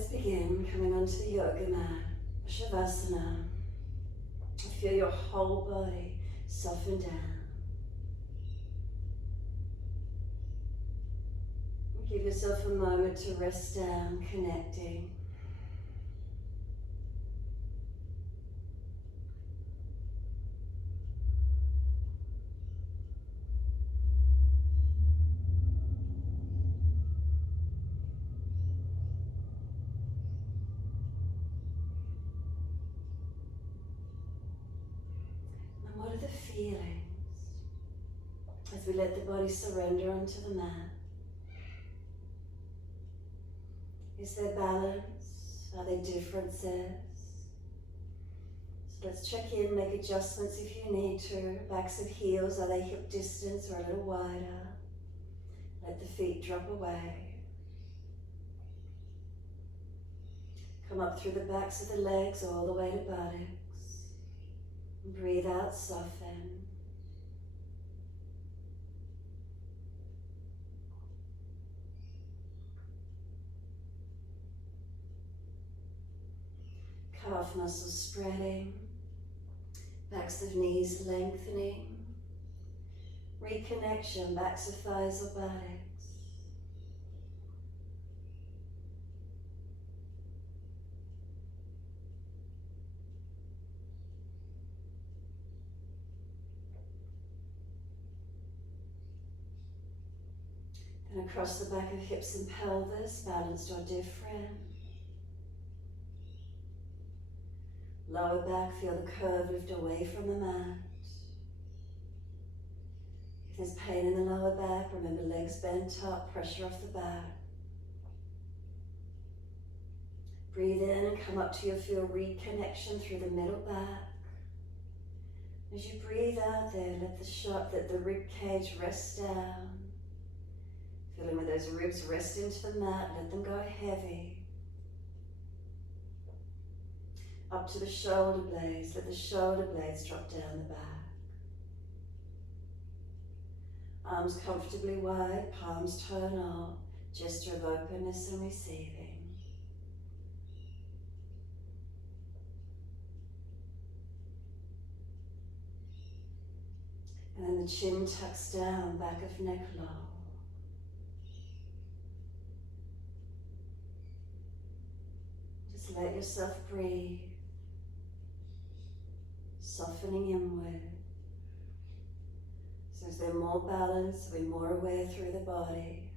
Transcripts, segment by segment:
let's begin coming onto the yoga mat, Shavasana. Feel your whole body soften down. Give yourself a moment to rest down, connecting. And what are the feelings as we let the body surrender onto the mat? Is there balance? Are there differences? So let's check in, make adjustments if you need to. Backs of heels, are they hip distance or a little wider? Let the feet drop away. Come up through the backs of the legs all the way to buttocks. And breathe out, soften. Calf muscles spreading, backs of knees lengthening, reconnection, backs of thighs or buttocks. Then across the back of hips and pelvis, balanced or different. Lower back, feel the curve lift away from the mat. If there's pain in the lower back, remember legs bent up, pressure off the back. Breathe in and come up to your feel reconnection through the middle back. As you breathe out there, let the rib cage rest down. Feeling where those ribs rest into the mat, let them go heavy. Up to the shoulder blades, let the shoulder blades drop down the back. Arms comfortably wide, palms turn up, gesture of openness and receiving. And then the chin tucks down, back of neck low. Just let yourself breathe. Softening inward. So is there more balance? Are we more aware through the body?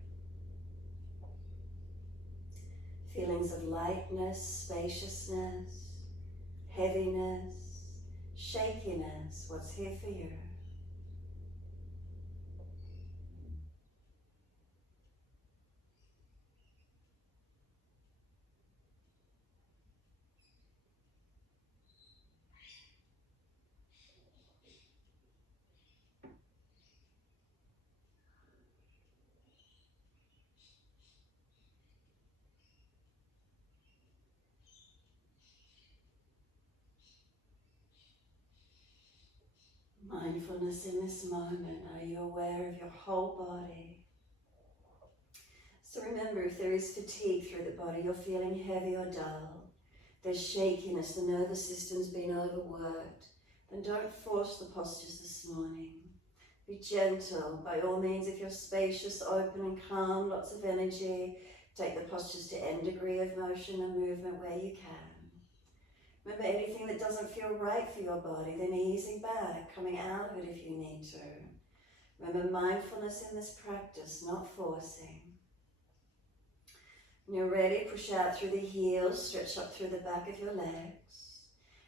Feelings of lightness, spaciousness, heaviness, shakiness. What's here for you? Mindfulness in this moment. Are you aware of your whole body? So remember, if there is fatigue through the body, you're feeling heavy or dull, there's shakiness, the nervous system's been overworked, then don't force the postures this morning. Be gentle. By all means, if you're spacious, open and calm, lots of energy, take the postures to any degree of motion and movement where you can. Remember, anything that doesn't feel right for your body, then easing back, coming out of it if you need to. Remember, mindfulness in this practice, not forcing. When you're ready, push out through the heels, stretch up through the back of your legs.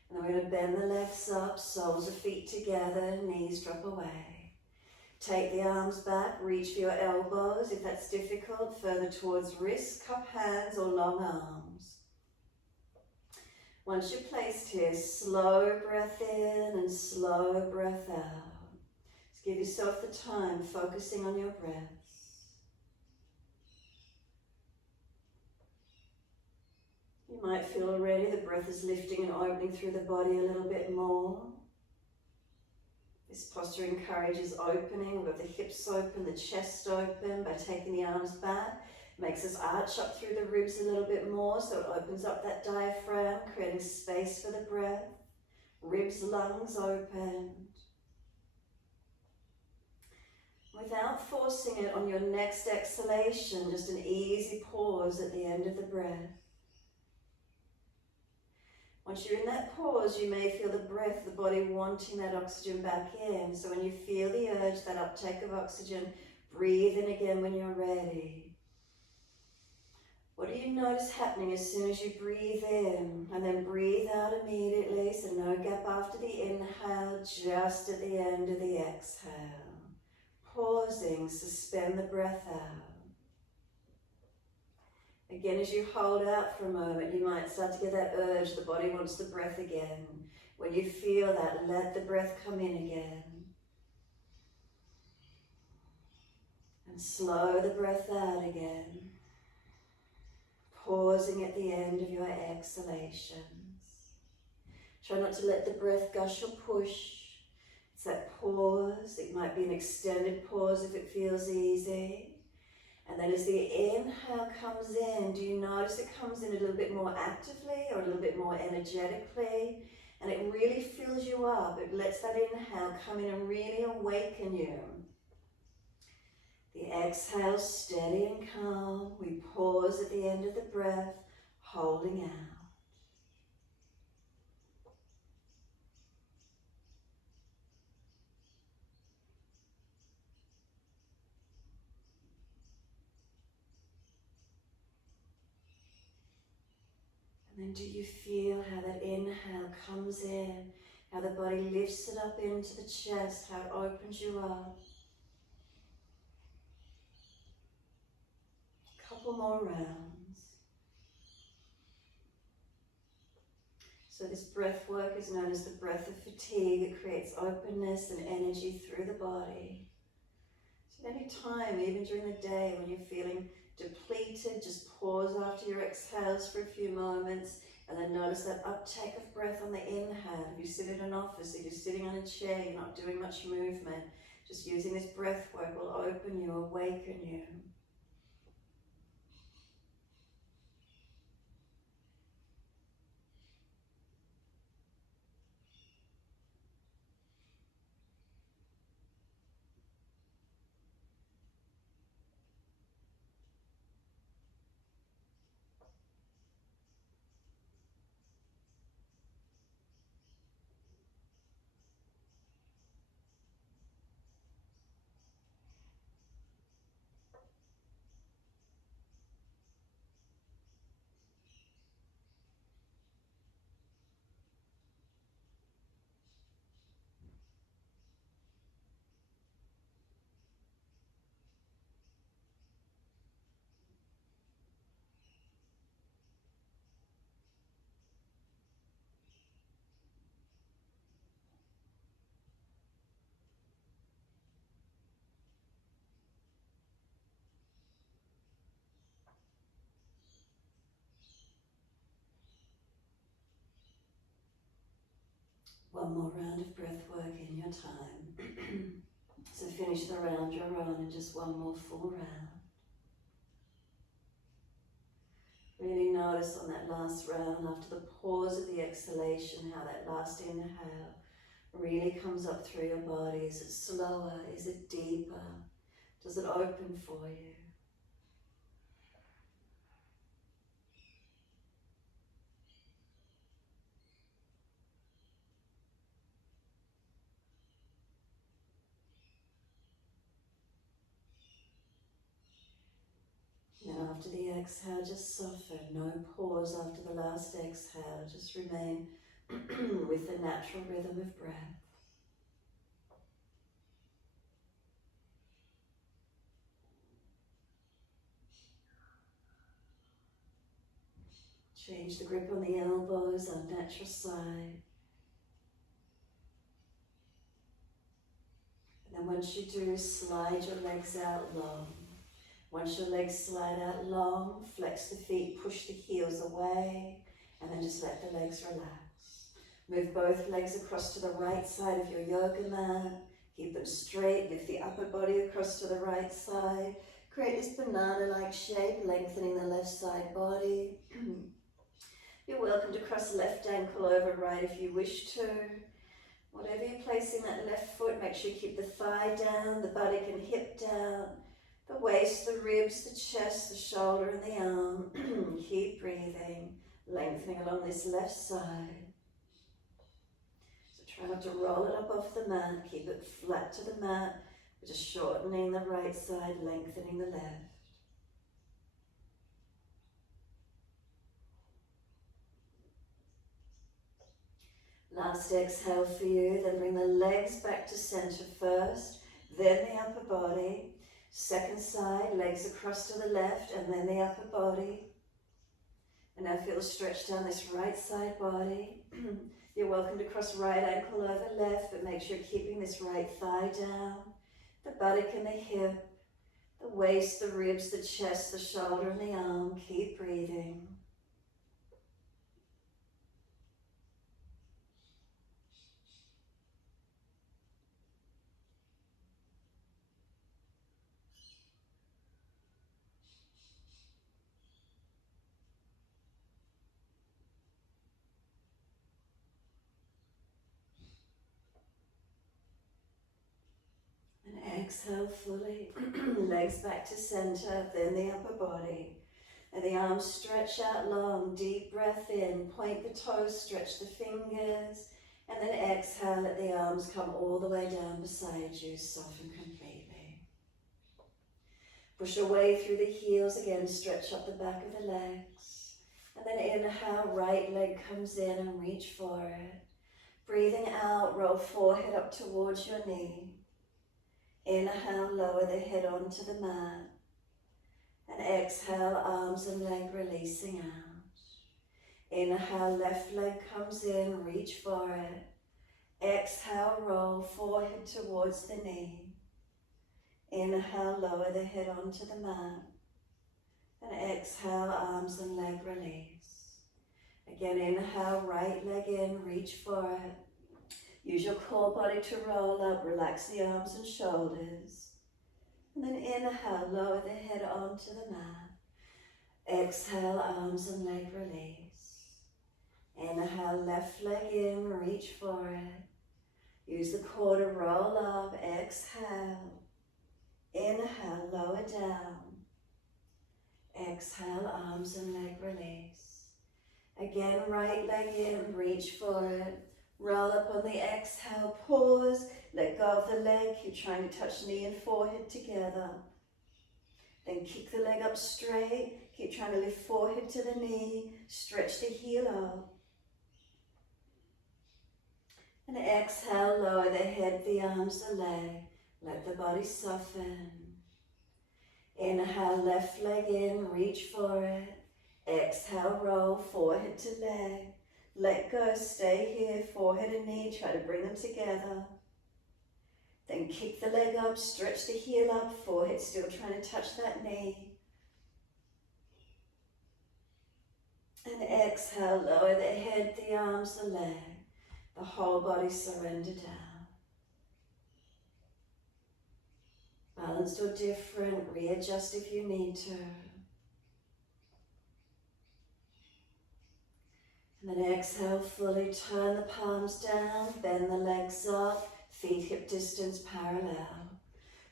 And then we're going to bend the legs up, soles of feet together, knees drop away. Take the arms back, reach for your elbows if that's difficult, further towards wrists, cup hands or long arms. Once you're placed here, slow breath in and slow breath out. Just give yourself the time, focusing on your breaths. You might feel already the breath is lifting and opening through the body a little bit more. This posture encourages opening. We've got the hips open, the chest open by taking the arms back. Makes us arch up through the ribs a little bit more, so it opens up that diaphragm, creating space for the breath. Ribs, lungs open. Without forcing it on your next exhalation, just an easy pause at the end of the breath. Once you're in that pause, you may feel the breath, the body wanting that oxygen back in. So when you feel the urge, that uptake of oxygen, breathe in again when you're ready. What do you notice happening as soon as you breathe in? And then breathe out immediately, so no gap after the inhale, just at the end of the exhale. Pausing, suspend the breath out. Again, as you hold out for a moment, you might start to get that urge, the body wants the breath again. When you feel that, let the breath come in again. And slow the breath out again. Pausing at the end of your exhalations. Try not to let the breath gush or push. It's that pause. It might be an extended pause if it feels easy. And then as the inhale comes in, do you notice it comes in a little bit more actively or a little bit more energetically? And it really fills you up. It lets that inhale come in and really awaken you. The exhale, steady and calm. We pause at the end of the breath, holding out. And then do you feel how that inhale comes in, how the body lifts it up into the chest, how it opens you up? A couple more rounds. So this breath work is known as the breath of fatigue. It creates openness and energy through the body. So any time, even during the day when you're feeling depleted, just pause after your exhales for a few moments and then notice that uptake of breath on the inhale. If you sit in an office, if you're sitting on a chair, you're not doing much movement, just using this breath work will open you, awaken you. One more round of breath work in your time. So finish the round you're on and just one more full round. Really notice on that last round, after the pause of the exhalation, how that last inhale really comes up through your body. Is it slower? Is it deeper? Does it open for you? And after the exhale, just soften. No pause after the last exhale. Just remain with the natural rhythm of breath. Change the grip on the elbows, on natural side. And then once you do, slide your legs out long. Once your legs slide out long, flex the feet, push the heels away, and then just let the legs relax. Move both legs across to the right side of your yoga mat. Keep them straight, lift the upper body across to the right side. Create this banana-like shape, lengthening the left side body. You're welcome to cross left ankle over right if you wish to. Whatever you're placing that left foot, make sure you keep the thigh down, the buttock and hip down, the waist, the ribs, the chest, the shoulder and the arm. Keep breathing, lengthening along this left side. So try not to roll it up off the mat, keep it flat to the mat, but just shortening the right side, lengthening the left. Last exhale for you, then bring the legs back to center first, then the upper body. Second side, legs across to the left, and then the upper body. And now feel the stretch down this right side body. You're welcome to cross right ankle over left, but make sure you're keeping this right thigh down, the buttock and the hip, the waist, the ribs, the chest, the shoulder and the arm. Keep breathing. Exhale fully, legs back to center, then the upper body. And the arms stretch out long, deep breath in, point the toes, stretch the fingers, and then exhale, let the arms come all the way down beside you, soften completely. Push away through the heels again, stretch up the back of the legs. And then inhale, right leg comes in and reach for it. Breathing out, roll forehead up towards your knee. Inhale, lower the head onto the mat. And exhale, arms and leg releasing out. Inhale, left leg comes in, reach for it. Exhale, roll forehead towards the knee. Inhale, lower the head onto the mat. And exhale, arms and leg release. Again, inhale, right leg in, reach for it. Use your core body to roll up, relax the arms and shoulders. And then inhale, lower the head onto the mat. Exhale, arms and leg release. Inhale, left leg in, reach for it. Use the core to roll up, exhale. Inhale, lower down. Exhale, arms and leg release. Again, right leg in, reach for it. Roll up on the exhale, pause, let go of the leg, keep trying to touch knee and forehead together. Then kick the leg up straight, keep trying to lift forehead to the knee, stretch the heel up. And exhale, lower the head, the arms, the leg, let the body soften. Inhale, left leg in, reach for it. Exhale, roll, forehead to leg. Let go, stay here, forehead and knee, try to bring them together. Then kick the leg up, stretch the heel up, forehead still trying to touch that knee. And exhale, lower the head, the arms, the leg, the whole body surrender down. Balanced or different, readjust if you need to. And then exhale fully, turn the palms down, bend the legs up, feet hip distance parallel.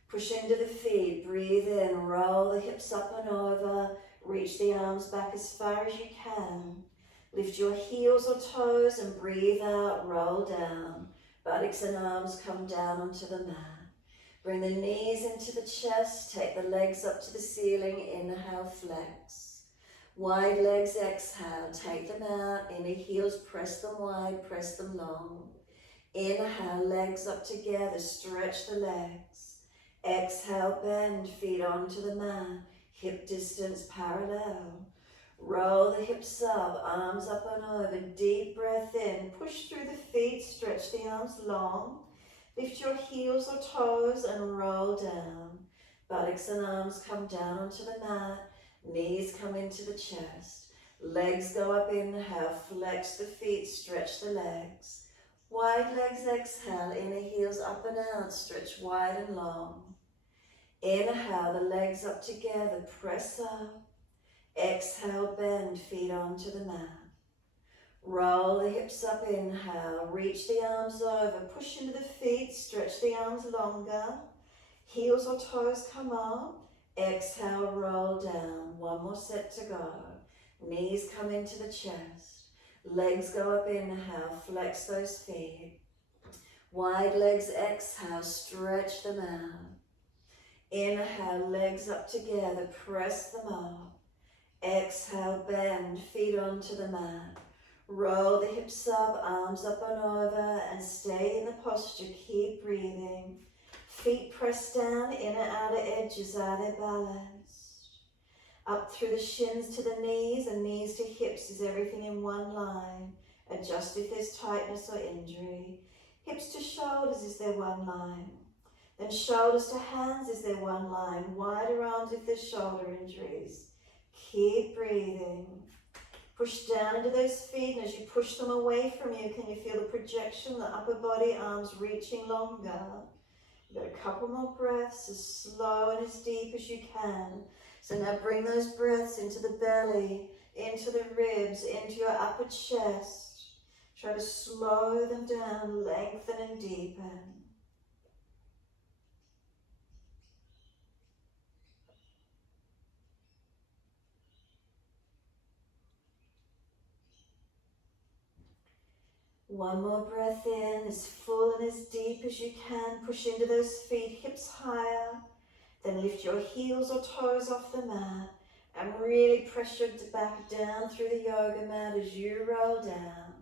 Push into the feet, breathe in, roll the hips up and over, reach the arms back as far as you can. Lift your heels or toes and breathe out, roll down. Buttocks and arms come down onto the mat. Bring the knees into the chest, take the legs up to the ceiling, inhale, flex. Wide legs, exhale, take them out, inner heels, press them wide, press them long. Inhale, legs up together, stretch the legs. Exhale, bend, feet onto the mat, hip distance parallel. Roll the hips up, arms up and over, deep breath in, push through the feet, stretch the arms long. Lift your heels or toes and roll down. Buttocks and arms come down onto the mat. Knees come into the chest. Legs go up, inhale, flex the feet, stretch the legs. Wide legs, exhale, inner heels up and out, stretch wide and long. Inhale, the legs up together, press up. Exhale, bend, feet onto the mat. Roll the hips up, inhale, reach the arms over, push into the feet, stretch the arms longer. Heels or toes come up. Exhale, roll down. One more set to go. Knees come into the chest. Legs go up, inhale, flex those feet. Wide legs, exhale, stretch them out. Inhale, legs up together, press them up. Exhale, bend, feet onto the mat. Roll the hips up, arms up and over, and stay in the posture. Keep breathing. Feet press down, inner outer edges are they balanced. Up through the shins to the knees, and knees to hips is everything in one line. Adjust if there's tightness or injury. Hips to shoulders is there one line. Then shoulders to hands is there one line. Wider arms if there's shoulder injuries. Keep breathing. Push down into those feet, and as you push them away from you, can you feel the projection, the upper body, arms reaching longer? You've got a couple more breaths, as slow and as deep as you can. So now bring those breaths into the belly, into the ribs, into your upper chest. Try to slow them down, lengthen and deepen. One more breath in, as full and as deep as you can. Push into those feet, hips higher. Then lift your heels or toes off the mat and really press your back down through the yoga mat as you roll down.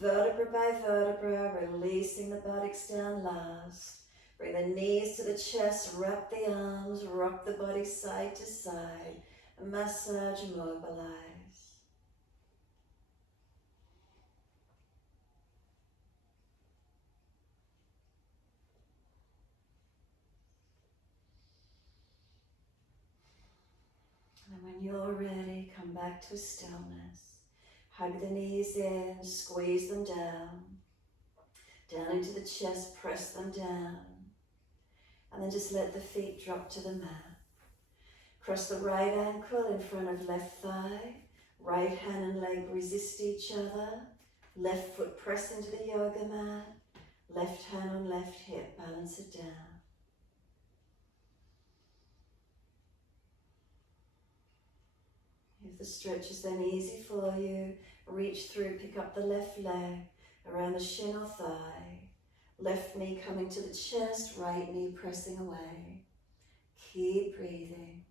Vertebra by vertebra, releasing the buttocks down last. Bring the knees to the chest, wrap the arms, rock the body side to side. Massage, mobilize. And when you're ready, come back to stillness. Hug the knees in, squeeze them down. Down into the chest, press them down. And then just let the feet drop to the mat. Cross the right ankle in front of left thigh. Right hand and leg resist each other. Left foot press into the yoga mat. Left hand on left hip, balance it down. If the stretch is then easy for you, reach through, pick up the left leg around the shin or thigh. Left knee coming to the chest, right knee pressing away. Keep breathing.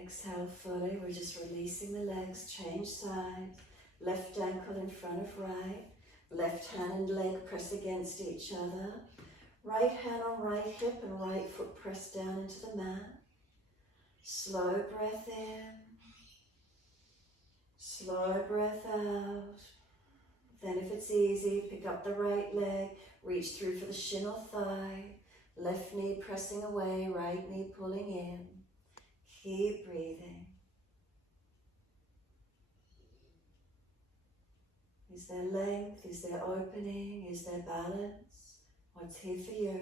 Exhale fully, we're just releasing the legs, change sides. Left ankle in front of right. Left hand and leg press against each other. Right hand on right hip and right foot press down into the mat. Slow breath in. Slow breath out. Then if it's easy, pick up the right leg, reach through for the shin or thigh. Left knee pressing away, right knee pulling in. Keep breathing. Is there length? Is there opening? Is there balance? What's here for you?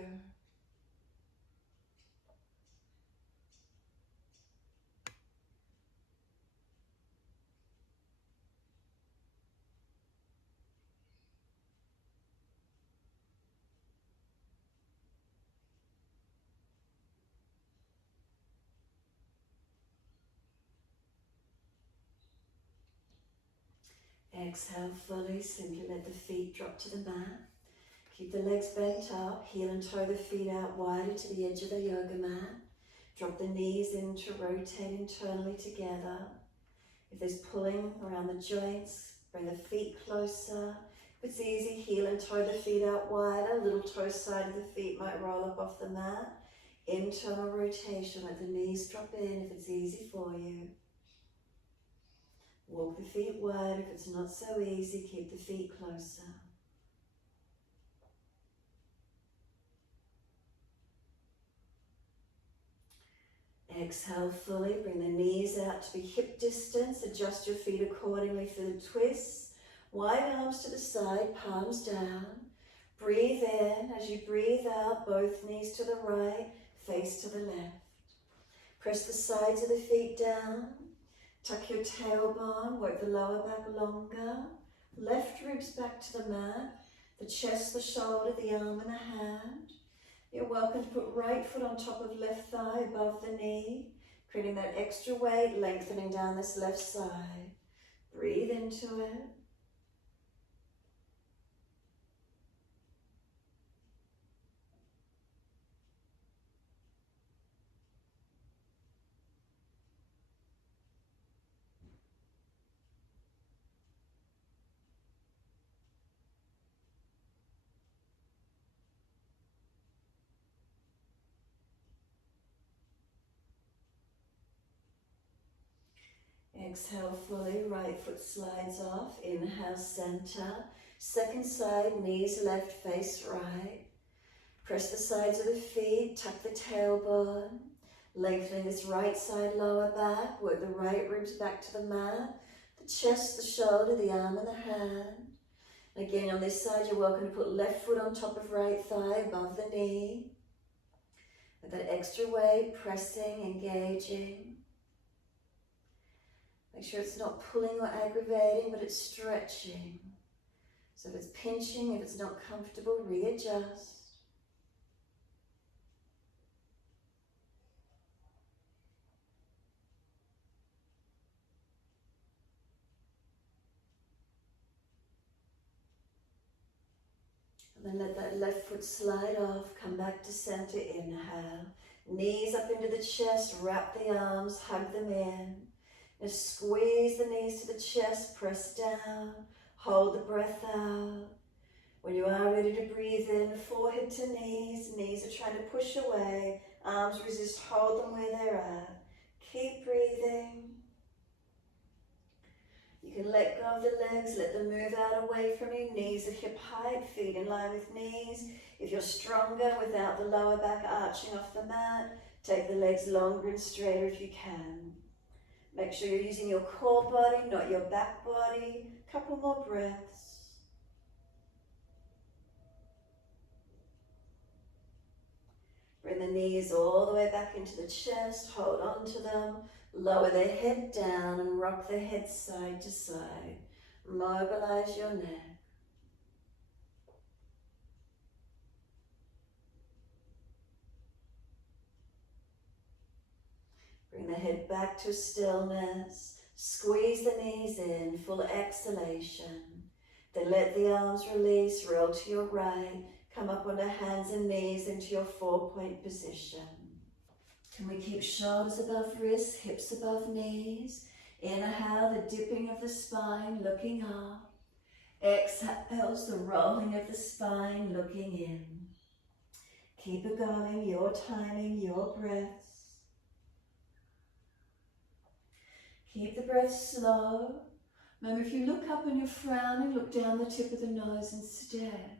Exhale fully, simply let the feet drop to the mat. Keep the legs bent up, heel and toe the feet out wider to the edge of the yoga mat. Drop the knees in to rotate internally together. If there's pulling around the joints, bring the feet closer. If it's easy, heel and toe the feet out wider. Little toe side of the feet might roll up off the mat. Internal rotation, let the knees drop in if it's easy for you. Walk the feet wide. If it's not so easy, keep the feet closer. Exhale fully, bring the knees out to be hip distance, adjust your feet accordingly for the twists. Wide arms to the side, palms down. Breathe in. As you breathe out, both knees to the right, face to the left. Press the sides of the feet down. Tuck your tailbone, work the lower back longer. Left ribs back to the mat. The chest, the shoulder, the arm and the hand. You're welcome to put right foot on top of left thigh above the knee, creating that extra weight, lengthening down this left side. Breathe into it. Exhale fully, right foot slides off. Inhale, center. Second side, knees left, face right. Press the sides of the feet, tuck the tailbone. Lengthening this right side lower back, work the right ribs back to the mat. The chest, the shoulder, the arm and the hand. And again on this side, you're welcome to put left foot on top of right thigh above the knee. With that extra weight, pressing, engaging. Make sure it's not pulling or aggravating, but it's stretching. So if it's pinching, if it's not comfortable, readjust. And then let that left foot slide off, come back to center, inhale. Knees up into the chest, wrap the arms, hug them in. Now squeeze the knees to the chest, press down, hold the breath out. When you are ready to breathe in, forehead to knees are trying to push away, arms resist, hold them where they're at. Keep breathing. You can let go of the legs, let them move out away from you, knees at hip height, feet in line with knees. If you're stronger without the lower back arching off the mat, take the legs longer and straighter if you can. Make sure you're using your core body, not your back body. Couple more breaths. Bring the knees all the way back into the chest, hold on to them. Lower the head down and rock the head side to side. Mobilize your neck. Bring the head back to stillness. Squeeze the knees in, full exhalation. Then let the arms release, roll to your right. Come up onto hands and knees into your 4-point position. Can we keep shoulders above wrists, hips above knees? Inhale, the dipping of the spine, looking up. Exhale, the rolling of the spine, looking in. Keep it going, your timing, your breaths. Keep the breath slow. Remember, if you look up and you're frowning, look down the tip of the nose instead.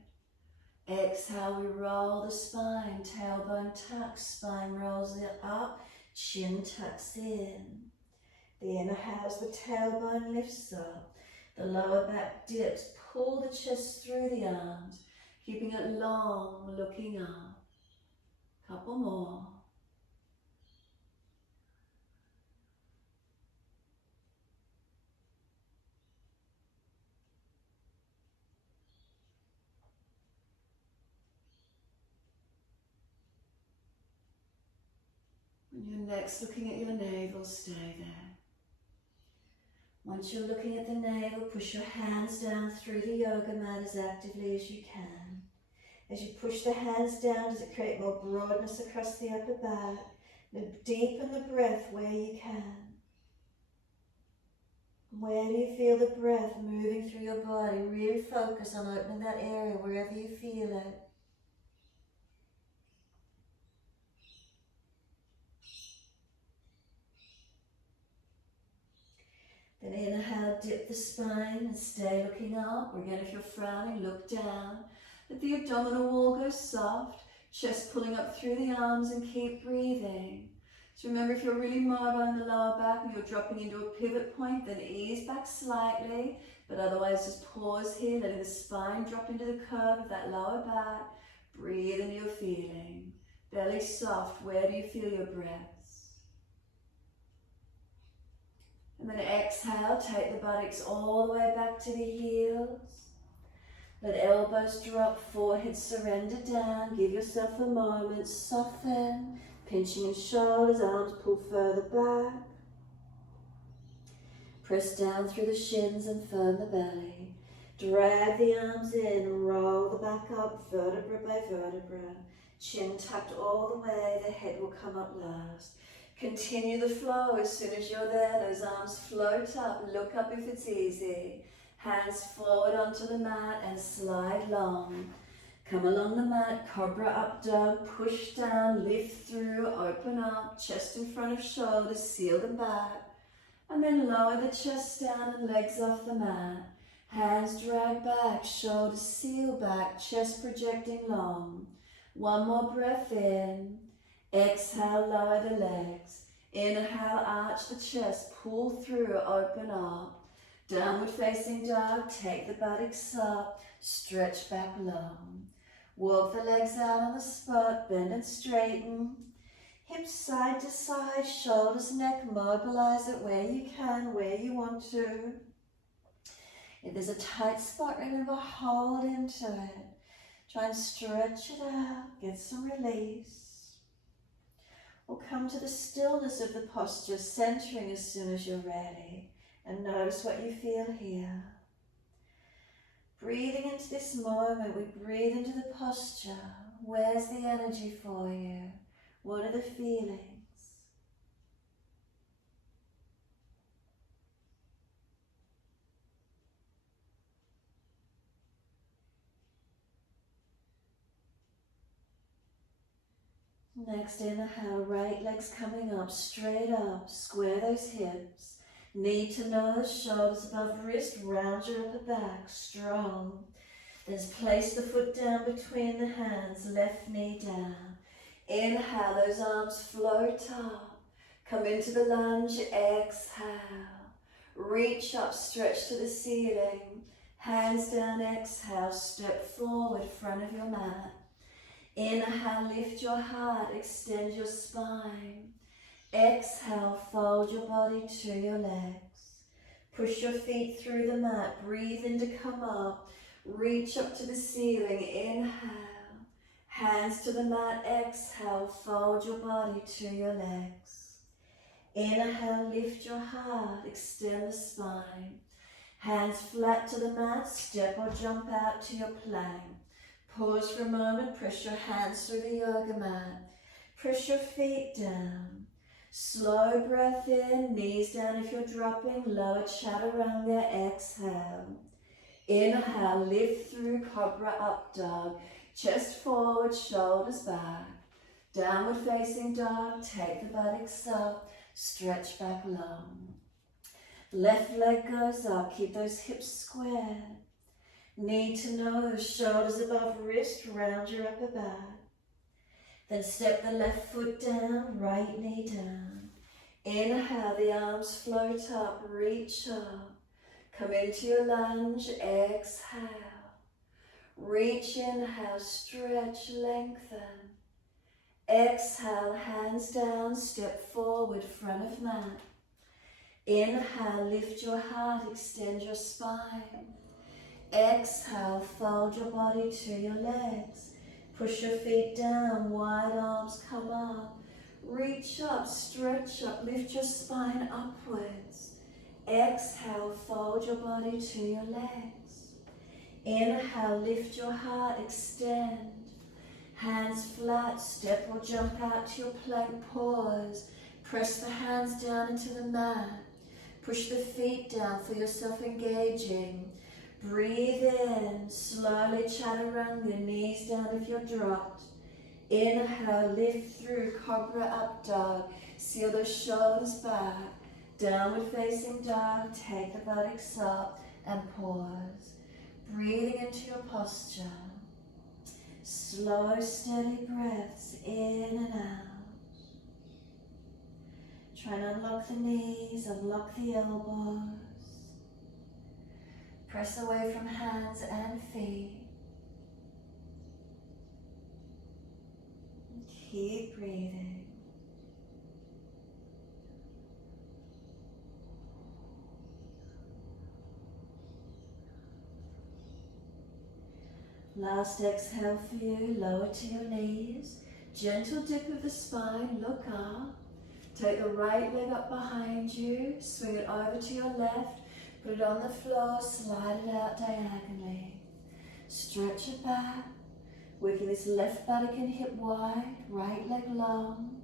Exhale, we roll the spine, tailbone tucks, spine rolls it up, chin tucks in. The inhale as the tailbone lifts up, the lower back dips, pull the chest through the arms, keeping it long, looking up. Couple more. When you're next looking at your navel, stay there. Once you're looking at the navel, push your hands down through the yoga mat as actively as you can. As you push the hands down, does it create more broadness across the upper back? Now deepen the breath where you can. Where do you feel the breath moving through your body? Really focus on opening that area wherever you feel it. Then inhale exhale, dip the spine and stay looking up. Or again, if you're frowning, look down. Let the abdominal wall go soft. Chest pulling up through the arms and keep breathing. So remember, if you're really mobile in the lower back and you're dropping into a pivot point, then ease back slightly. But otherwise, just pause here, letting the spine drop into the curve of that lower back. Breathe into your feeling. Belly soft. Where do you feel your breaths? And then exhale, take the buttocks all the way back to the heels. Let elbows drop, forehead surrender down. Give yourself a moment, soften. Pinching in shoulders, arms pull further back. Press down through the shins and firm the belly. Drag the arms in, roll the back up, vertebra by vertebra. Chin tucked all the way, the head will come up last. Continue the flow. As soon as you're there, those arms float up. Look up if it's easy. Hands forward onto the mat and slide long. Come along the mat, cobra up dog, push down, lift through, open up, chest in front of shoulders, seal them back. And then lower the chest down and legs off the mat. Hands drag back, shoulders seal back, chest projecting long. One more breath in. Exhale, lower the legs. Inhale, arch the chest, pull through, open up. Downward facing dog, take the buttocks up, stretch back long. Walk the legs out on the spot, bend and straighten. Hips side to side, shoulders, neck, mobilize it where you can, where you want to. If there's a tight spot, remember, hold into it. Try and stretch it out, get some release. Or come to the stillness of the posture, centering as soon as you're ready. And notice what you feel here. Breathing into this moment, we breathe into the posture. Where's the energy for you? What are the feelings? Next, inhale, right leg's coming up, straight up, square those hips. Knee to nose, shoulders above wrist, round your upper back, strong. Then place the foot down between the hands, left knee down. Inhale, those arms float up. Come into the lunge, exhale. Reach up, stretch to the ceiling. Hands down, exhale, step forward, front of your mat. Inhale, lift your heart, extend your spine. Exhale, fold your body to your legs. Push your feet through the mat, breathe in to come up. Reach up to the ceiling, inhale. Hands to the mat, exhale, fold your body to your legs. Inhale, lift your heart, extend the spine. Hands flat to the mat, step or jump out to your plank. Pause for a moment, press your hands through the yoga mat. Press your feet down. Slow breath in, knees down if you're dropping, lower chaturanga, exhale. Inhale, lift through, cobra up dog. Chest forward, shoulders back. Downward facing dog, take the buttocks up, stretch back long. Left leg goes up, keep those hips square. Knee to nose, shoulders above wrist, round your upper back. Then step the left foot down, right knee down. Inhale, the arms float up, reach up. Come into your lunge, exhale. Reach, inhale, stretch, lengthen. Exhale, hands down, step forward, front of mat. Inhale, lift your heart, extend your spine. Exhale, fold your body to your legs. Push your feet down, wide arms come up. Reach up, stretch up, lift your spine upwards. Exhale, fold your body to your legs. Inhale, lift your heart, extend. Hands flat, step or jump out to your plank, pause. Press the hands down into the mat. Push the feet down for yourself engaging. Breathe in, slowly chaturanga, knees down if you're dropped. Inhale, lift through, cobra up dog. Seal those shoulders back. Downward facing dog, take the buttocks up and pause. Breathing into your posture. Slow, steady breaths in and out. Try and unlock the knees, unlock the elbows. Press away from hands and feet. Keep breathing. Last exhale for you, lower to your knees. Gentle dip of the spine, look up. Take the right leg up behind you, swing it over to your left, put it on the floor, slide it out diagonally. Stretch it back, working this left buttock and hip wide, right leg long.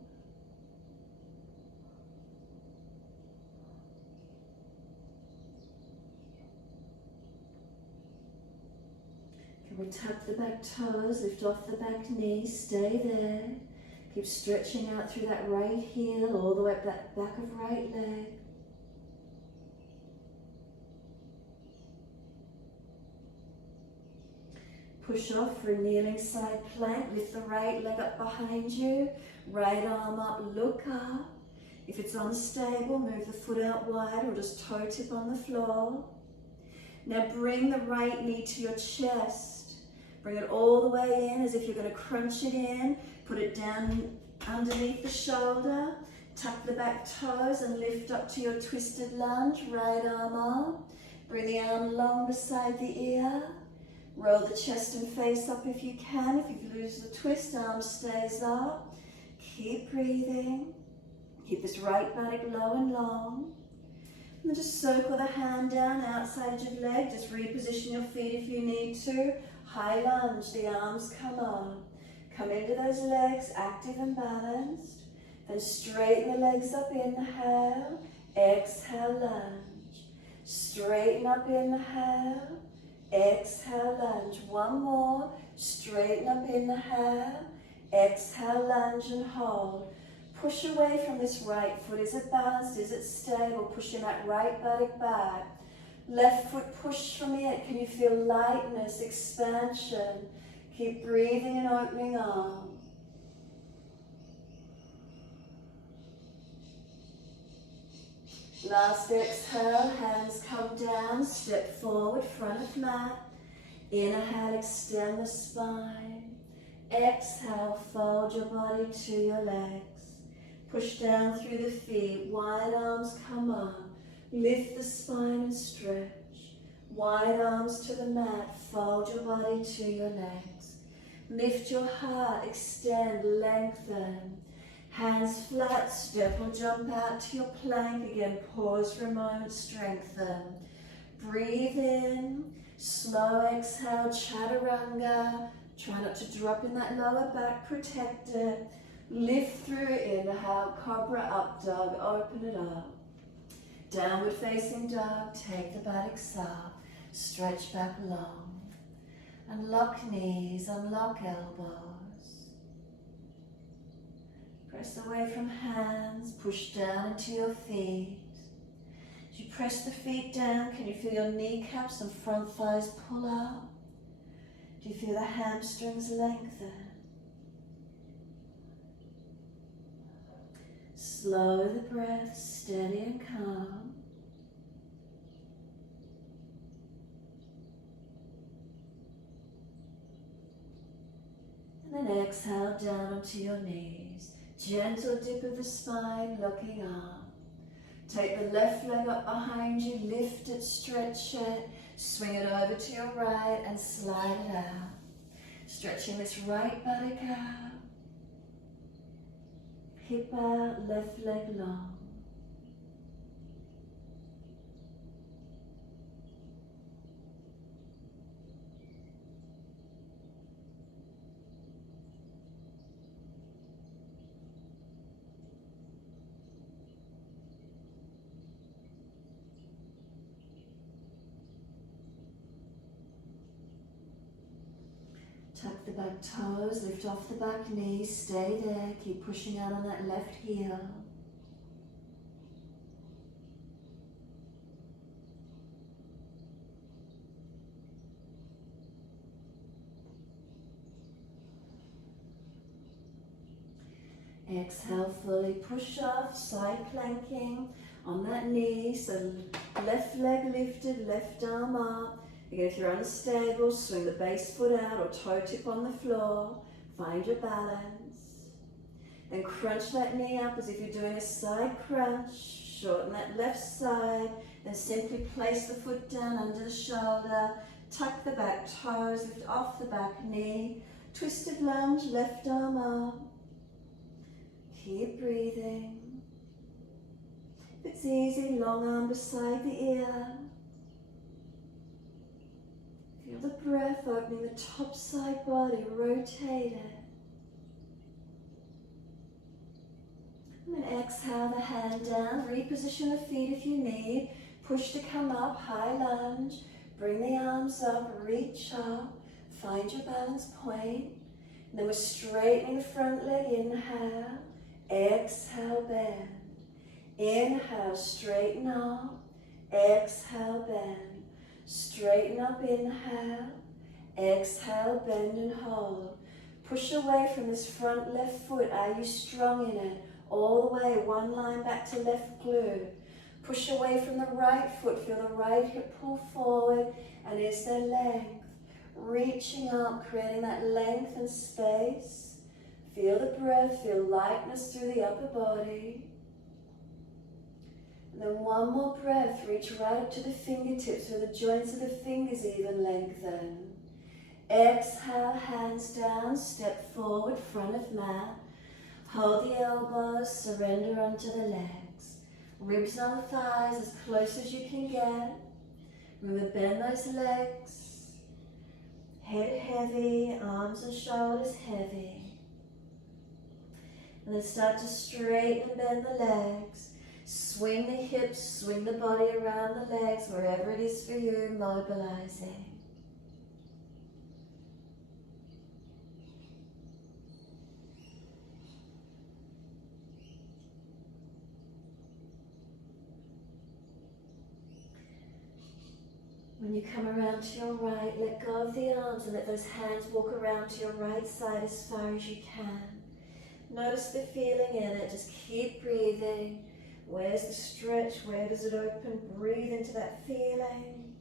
Can we tuck the back toes, lift off the back knee, stay there. Keep stretching out through that right heel, all the way up that back of right leg. Push off for a kneeling side plank. Lift the right leg up behind you. Right arm up, look up. If it's unstable, move the foot out wide or just toe tip on the floor. Now bring the right knee to your chest. Bring it all the way in as if you're going to crunch it in. Put it down underneath the shoulder. Tuck the back toes and lift up to your twisted lunge. Right arm up. Bring the arm long beside the ear. Roll the chest and face up if you can. If you lose the twist, arm stays up. Keep breathing. Keep this right buttock low and long. And then just circle the hand down outside your leg. Just reposition your feet if you need to. High lunge, the arms come on. Come into those legs, active and balanced. Then straighten the legs up, inhale. Exhale, lunge. Straighten up, inhale. Exhale, lunge. One more. Straighten up, inhale. Exhale, lunge and hold. Push away from this right foot. Is it balanced? Is it stable? Pushing that right buttock back. Left foot push from it. Can you feel lightness, expansion? Keep breathing and opening arm. Last exhale, hands come down, step forward, front of mat. Inhale, extend the spine. Exhale, fold your body to your legs. Push down through the feet, wide arms come on. Lift the spine and stretch. Wide arms to the mat, fold your body to your legs. Lift your heart, extend, lengthen. Hands flat, step or jump out to your plank. Again, pause for a moment, strengthen. Breathe in, slow exhale, chaturanga. Try not to drop in that lower back, protect it. Lift through, inhale, cobra, up dog, open it up. Downward facing dog, take the buttocks up, stretch back long. Unlock knees, unlock elbows. Press away from hands, push down into your feet. As you press the feet down, can you feel your kneecaps and front thighs pull up? Do you feel the hamstrings lengthen? Slow the breath, steady and calm. And then exhale down onto your knees. Gentle dip of the spine, looking up. Take the left leg up behind you, lift it, stretch it, swing it over to your right and slide it out. Stretching this right buttock out. Hip out, left leg long. Tuck the back toes, lift off the back knee, stay there, keep pushing out on that left heel. Exhale, fully push off, side planking on that knee. So left leg lifted, left arm up. Again, if you're unstable, swing the base foot out or toe tip on the floor. Find your balance. Then crunch that knee up as if you're doing a side crunch. Shorten that left side. Then simply place the foot down under the shoulder. Tuck the back toes, lift off the back knee. Twisted lunge, left arm up. Keep breathing. If it's easy, long arm beside the ear. Feel the breath opening the top side body, rotate it. And then exhale the hand down, reposition the feet if you need. Push to come up, high lunge. Bring the arms up, reach up. Find your balance point. And then we're straightening the front leg, inhale. Exhale, bend. Inhale, straighten up. Exhale, bend. Straighten up, inhale. Exhale, bend and hold. Push away from this front left foot. Are you strong in it? All the way, one line back to left glute. Push away from the right foot. Feel the right hip pull forward. And is there length? Reaching up, creating that length and space. Feel the breath, feel lightness through the upper body. And then one more breath, reach right up to the fingertips so the joints of the fingers even lengthen. Exhale, hands down, step forward, front of mat. Hold the elbows, surrender onto the legs. Ribs on thighs as close as you can get. Remember, bend those legs. Head heavy, arms and shoulders heavy. And then start to straighten and bend the legs. Swing the hips, swing the body around the legs, wherever it is for you, mobilizing. When you come around to your right, let go of the arms and let those hands walk around to your right side as far as you can. Notice the feeling in it. Just keep breathing. Where's the stretch? Where does it open? Breathe into that feeling.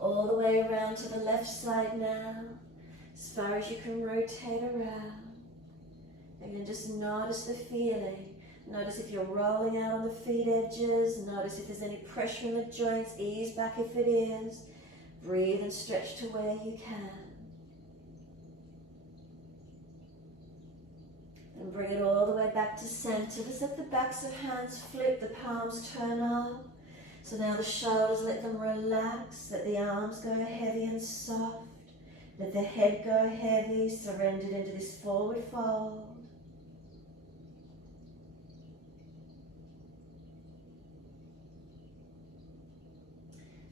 All the way around to the left side now. As far as you can rotate around. Again, just notice the feeling. Notice if you're rolling out on the feet edges. Notice if there's any pressure in the joints. Ease back if it is. Breathe and stretch to where you can. And bring it all the way back to center. Just let the backs of hands flip, the palms turn up. So now the shoulders, let them relax. Let the arms go heavy and soft. Let the head go heavy, surrendered into this forward fold.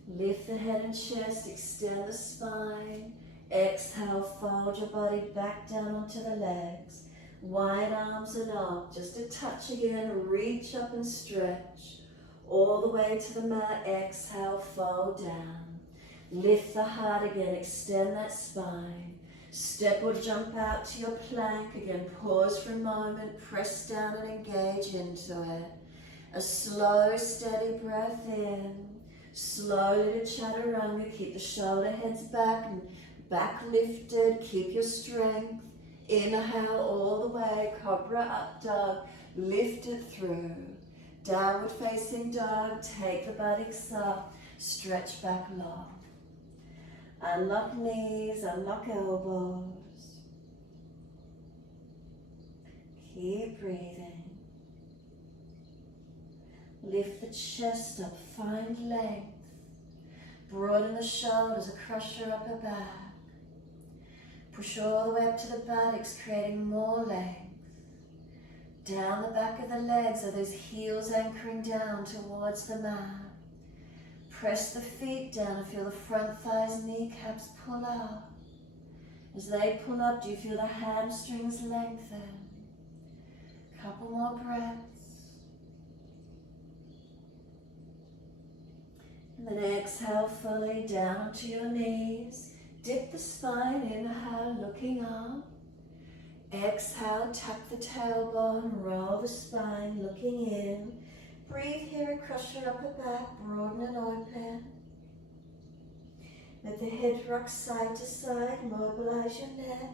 Lift the head and chest, extend the spine. Exhale, fold your body back down onto the legs. Wide arms and up, just a touch again, reach up and stretch. All the way to the mat, exhale, fold down. Lift the heart again, extend that spine. Step or jump out to your plank. Again, pause for a moment, press down and engage into it. A slow, steady breath in. Slowly to chaturanga, keep the shoulder heads back and back lifted, keep your strength. Inhale all the way, cobra up dog, lift it through. Downward facing dog, take the buttocks up, stretch back long. Unlock knees, unlock elbows. Keep breathing. Lift the chest up, find length. Broaden the shoulders across your upper back. Push all the way up to the buttocks, creating more length. Down the back of the legs, are those heels anchoring down towards the mat. Press the feet down and feel the front thighs, kneecaps pull up. As they pull up, do you feel the hamstrings lengthen? Couple more breaths. And then exhale fully down onto your knees. Dip the spine. Inhale, looking up. Exhale, tap the tailbone, roll the spine, looking in. Breathe here across your upper back, broaden and open. Let the head rock side to side, mobilize your neck.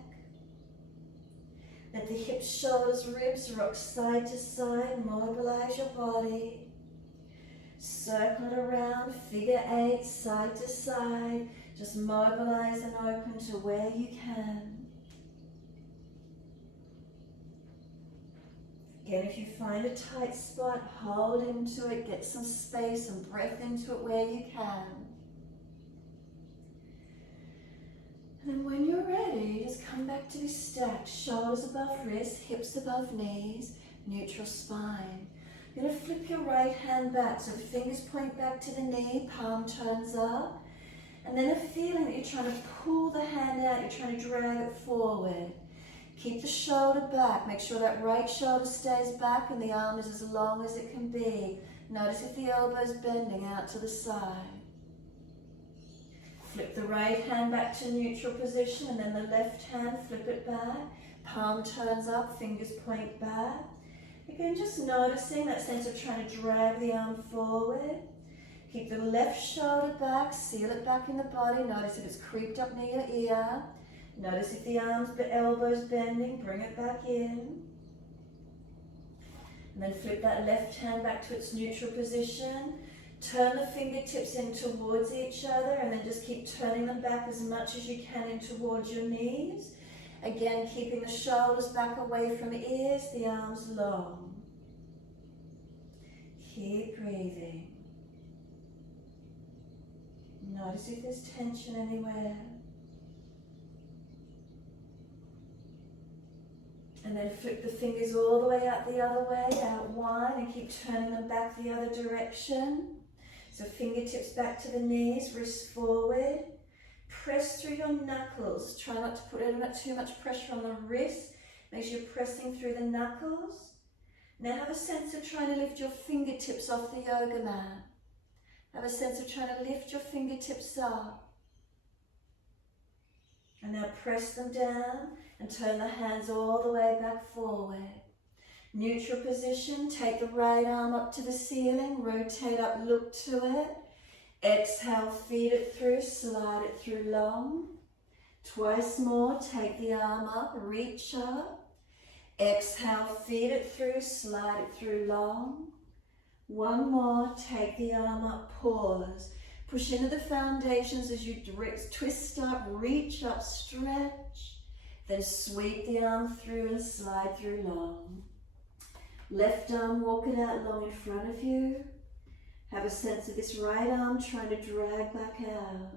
Let the hips, shoulders, ribs rock side to side, mobilize your body. Circle it around, figure 8, side to side. Just mobilize and open to where you can. Again, if you find a tight spot, hold into it, get some space and breath into it where you can. And then when you're ready, just come back to this stack. Shoulders above wrists, hips above knees, neutral spine. You're going to flip your right hand back, so the fingers point back to the knee, palm turns up. And then a feeling that you're trying to pull the hand out, you're trying to drag it forward. Keep the shoulder back. Make sure that right shoulder stays back and the arm is as long as it can be. Notice if the elbow's bending out to the side. Flip the right hand back to neutral position and then the left hand, flip it back. Palm turns up, fingers point back. Again, just noticing that sense of trying to drag the arm forward. Keep the left shoulder back, seal it back in the body. Notice if it's creeped up near your ear. Notice if the arms, the elbows bending, bring it back in. And then flip that left hand back to its neutral position. Turn the fingertips in towards each other and then just keep turning them back as much as you can in towards your knees. Again, keeping the shoulders back away from the ears, the arms long. Keep breathing. Notice if there's tension anywhere. And then flip the fingers all the way out the other way, out wide, and keep turning them back the other direction. So fingertips back to the knees, wrists forward. Press through your knuckles. Try not to put too much pressure on the wrist. Make sure you're pressing through the knuckles. Now have a sense of trying to lift your fingertips off the yoga mat. Have a sense of trying to lift your fingertips up. And now press them down and turn the hands all the way back forward. Neutral position, take the right arm up to the ceiling, rotate up, look to it. Exhale, feed it through, slide it through long. Twice more, take the arm up, reach up. Exhale, feed it through, slide it through long. One more, take the arm up, pause. Push into the foundations as you twist up, reach up, stretch. Then sweep the arm through and slide through long. Left arm, walk it out long in front of you. Have a sense of this right arm trying to drag back out.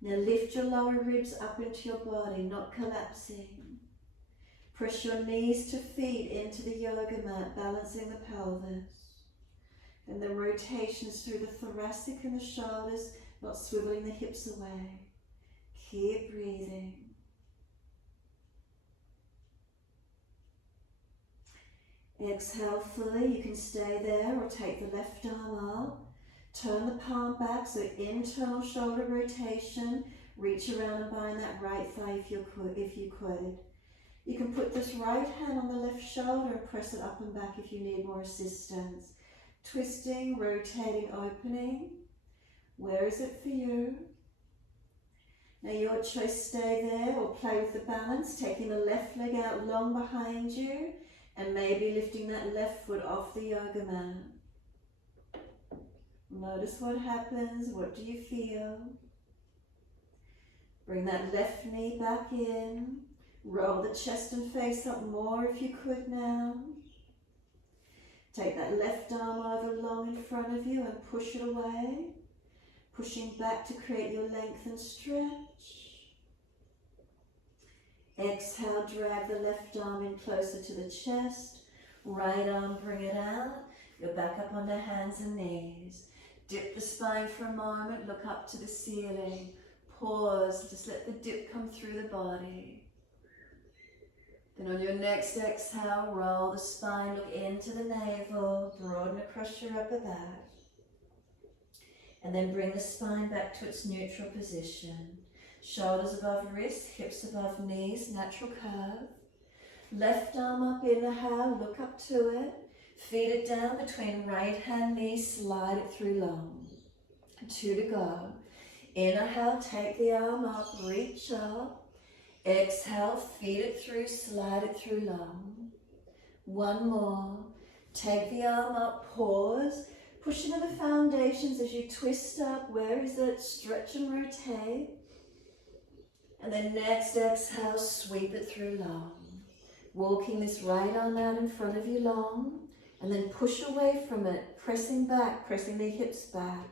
Now lift your lower ribs up into your body, not collapsing. Press your knees to feet into the yoga mat, balancing the pelvis. And the rotations through the thoracic and the shoulders, not swiveling the hips away. Keep breathing. Exhale fully, you can stay there or take the left arm up. Turn the palm back, so internal shoulder rotation. Reach around and bind that right thigh if you could. You can put this right hand on the left shoulder and press it up and back if you need more assistance. Twisting, rotating, opening. Where is it for you? Now your choice, stay there or play with the balance, taking the left leg out long behind you and maybe lifting that left foot off the yoga mat. Notice what happens, what do you feel? Bring that left knee back in. Roll the chest and face up more if you could now. Take that left arm over long in front of you and push it away. Pushing back to create your length and stretch. Exhale, drag the left arm in closer to the chest. Right arm, bring it out. You're back up on the hands and knees. Dip the spine for a moment, look up to the ceiling. Pause, just let the dip come through the body. Then on your next exhale, roll the spine, look into the navel, broaden across your upper back. And then bring the spine back to its neutral position. Shoulders above wrists, hips above knees, natural curve. Left arm up, inhale, look up to it. Feed it down between right hand, knee, slide it through long. 2 to go. Inhale, take the arm up, reach up. Exhale, feed it through, slide it through long. 1 more. Take the arm up, pause. Push into the foundations as you twist up. Where is it? Stretch and rotate. And then next exhale, sweep it through long. Walking this right arm out in front of you long. And then push away from it, pressing back, pressing the hips back.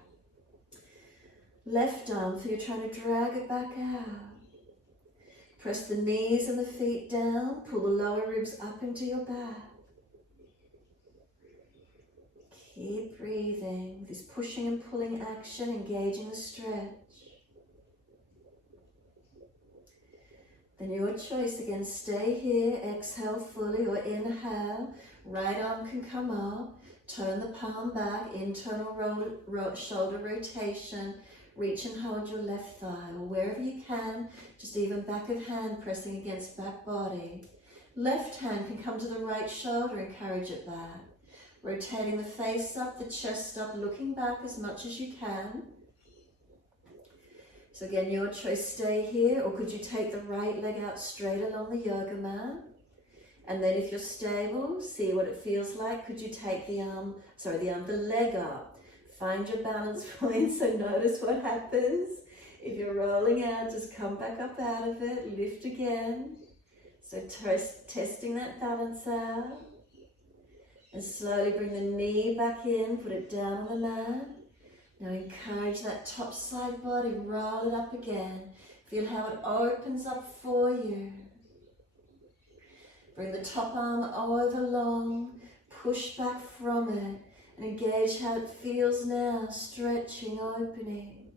Left arm, so you're trying to drag it back out. Press the knees and the feet down, pull the lower ribs up into your back. Keep breathing, this pushing and pulling action, engaging the stretch. Then your choice again, stay here, exhale fully or inhale. Right arm can come up, turn the palm back, internal shoulder rotation. Reach and hold your left thigh, or wherever you can, just even back of hand pressing against back body. Left hand can come to the right shoulder, encourage it back. Rotating the face up, the chest up, looking back as much as you can. So again, your choice, stay here, or could you take the right leg out straight along the yoga mat? And then if you're stable, see what it feels like. Could you take the leg up? Find your balance point, so notice what happens. If you're rolling out, just come back up out of it, lift again. So testing that balance out. And slowly bring the knee back in, put it down on the mat. Now encourage that top side body, roll it up again. Feel how it opens up for you. Bring the top arm over long, push back from it. And engage how it feels now, stretching, opening.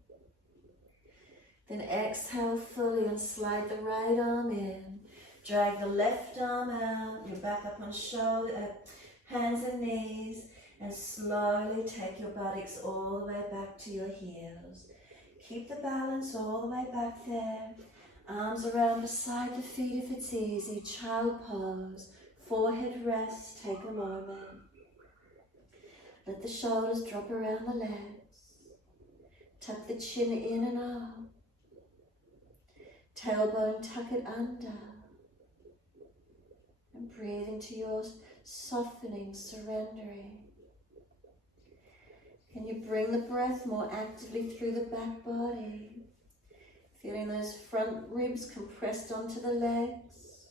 Then exhale fully and slide the right arm in. Drag the left arm out, you're back up on hands and knees, and slowly take your buttocks all the way back to your heels. Keep the balance all the way back there. Arms around beside the feet if it's easy. Child pose, forehead rest, take a moment. Let the shoulders drop around the legs. Tuck the chin in and up. Tailbone, tuck it under. And breathe into your softening, surrendering. Can you bring the breath more actively through the back body? Feeling those front ribs compressed onto the legs.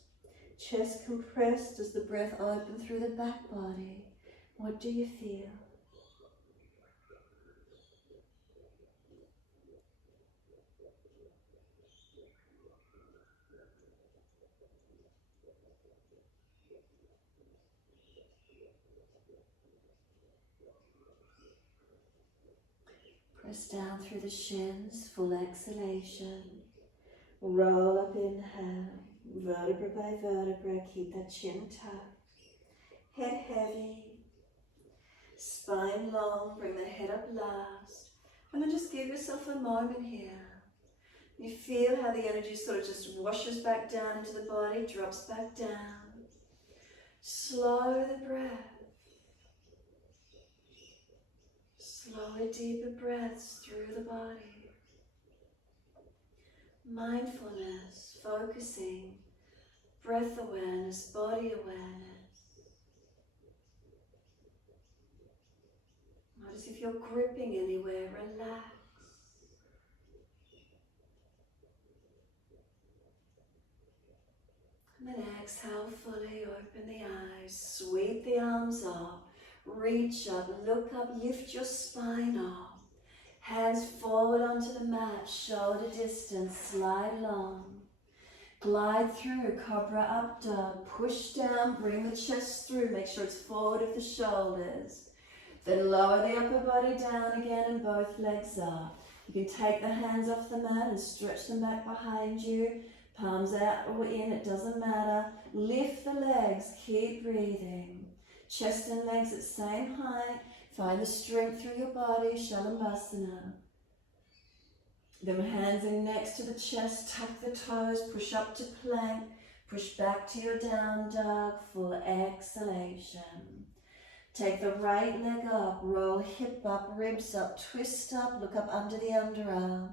Chest compressed as the breath opens through the back body. What do you feel? Press down through the shins, full exhalation. Roll up, inhale, vertebra by vertebra, keep that chin tucked. Head heavy, spine long, bring the head up last. And then just give yourself a moment here. You feel how the energy sort of just washes back down into the body, drops back down. Slow the breath. Slower, deeper breaths through the body. Mindfulness, focusing, breath awareness, body awareness. Notice if you're gripping anywhere, relax. And then exhale fully, open the eyes, sweep the arms up. Reach up, look up, lift your spine up. Hands forward onto the mat, shoulder distance, slide long. Glide through, cobra up dog, push down, bring the chest through, make sure it's forward of the shoulders. Then lower the upper body down again and both legs up. You can take the hands off the mat and stretch them back behind you. Palms out or in, it doesn't matter. Lift the legs, keep breathing. Chest and legs at same height. Find the strength through your body, Shavasana. Them hands in next to the chest, tuck the toes, push up to plank, push back to your down dog, full exhalation. Take the right leg up, roll hip up, ribs up, twist up, look up under the underarm.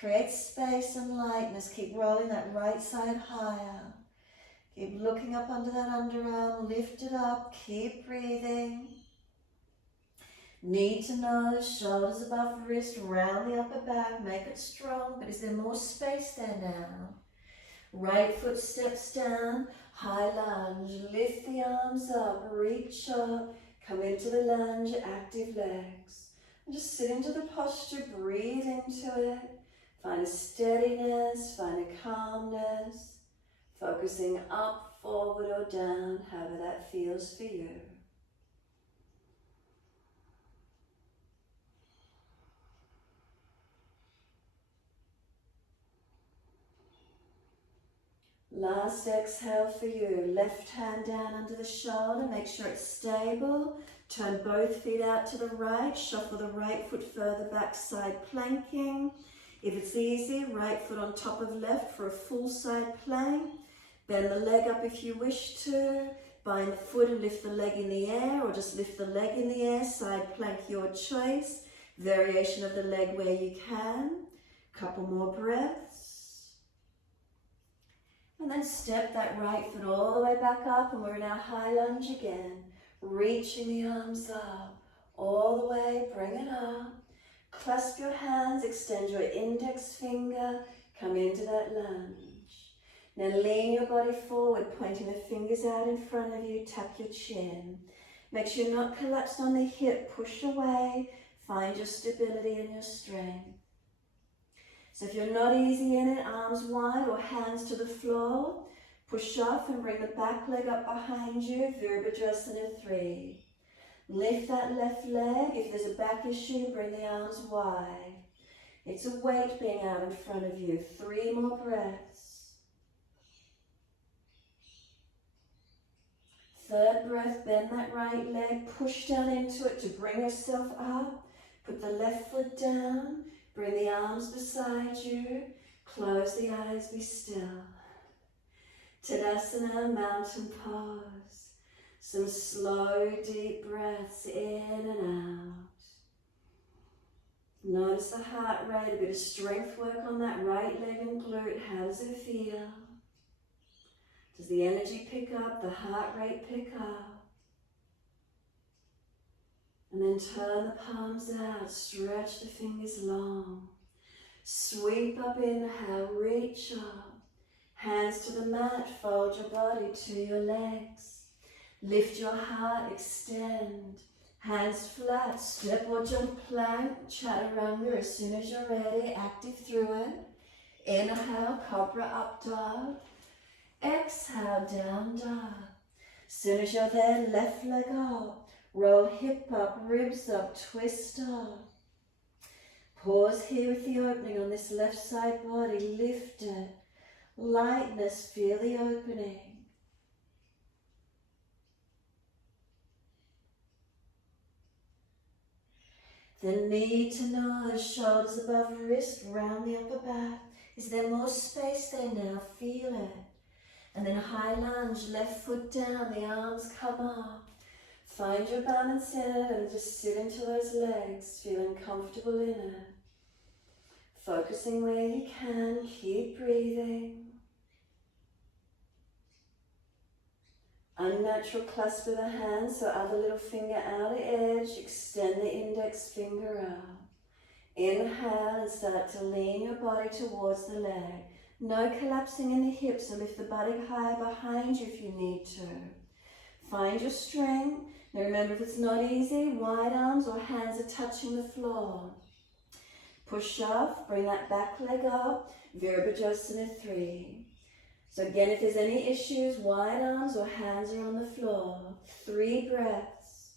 Create space and lightness, keep rolling that right side higher. Keep looking up under that underarm, lift it up, keep breathing. Knee to nose, shoulders above wrist, round the upper back, make it strong, but is there more space there now? Right foot steps down, high lunge, lift the arms up, reach up, come into the lunge, active legs. And just sit into the posture, breathe into it, find a steadiness, find a calmness, focusing up, forward or down, however that feels for you. Last exhale for you. Left hand down under the shoulder. Make sure it's stable. Turn both feet out to the right. Shuffle the right foot further back, side planking. If it's easy, right foot on top of left for a full side plank. Bend the leg up if you wish to. Bind the foot and lift the leg in the air, or just lift the leg in the air. Side plank, your choice. Variation of the leg where you can. Couple more breaths. And then step that right foot all the way back up, and we're in our high lunge again. Reaching the arms up, all the way, bring it up. Clasp your hands, extend your index finger, come into that lunge. Now lean your body forward, pointing the fingers out in front of you, tap your chin. Make sure you're not collapsed on the hip, push away, find your stability and your strength. So if you're not easy in it, arms wide or hands to the floor, push off and bring the back leg up behind you, Virabhadrasana 3. Lift that left leg. If there's a back issue, bring the arms wide. It's a weight being out in front of you. 3 more breaths. Third breath, bend that right leg, push down into it to bring yourself up. Put the left foot down. Bring the arms beside you, close the eyes, be still. Tadasana, mountain pose. Some slow, deep breaths in and out. Notice the heart rate, a bit of strength work on that right leg and glute. How does it feel? Does the energy pick up, the heart rate pick up? And then turn the palms out, stretch the fingers long. Sweep up, inhale, reach up. Hands to the mat, fold your body to your legs. Lift your heart, extend. Hands flat, step or jump plank, chaturanga as soon as you're ready, active through it. Inhale, cobra up dog. Exhale, down dog. As soon as you're there, left leg up. Roll hip up, ribs up, twist up. Pause here with the opening on this left side body. Lift it. Lightness, feel the opening. Then knee to nose, shoulders above wrist, round the upper back. Is there more space there now? Feel it. And then high lunge, left foot down, the arms come up. Find your balance in it and just sit into those legs, feeling comfortable in it. Focusing where you can, keep breathing. Unnatural clasp of the hands, so other little finger outer edge, extend the index finger out. Inhale and start to lean your body towards the leg. No collapsing in the hips, so lift the body high behind you if you need to. Find your strength. Now remember, if it's not easy, wide arms or hands are touching the floor. Push off, bring that back leg up, Virabhadrasana 3. So again, if there's any issues, wide arms or hands are on the floor. 3 breaths.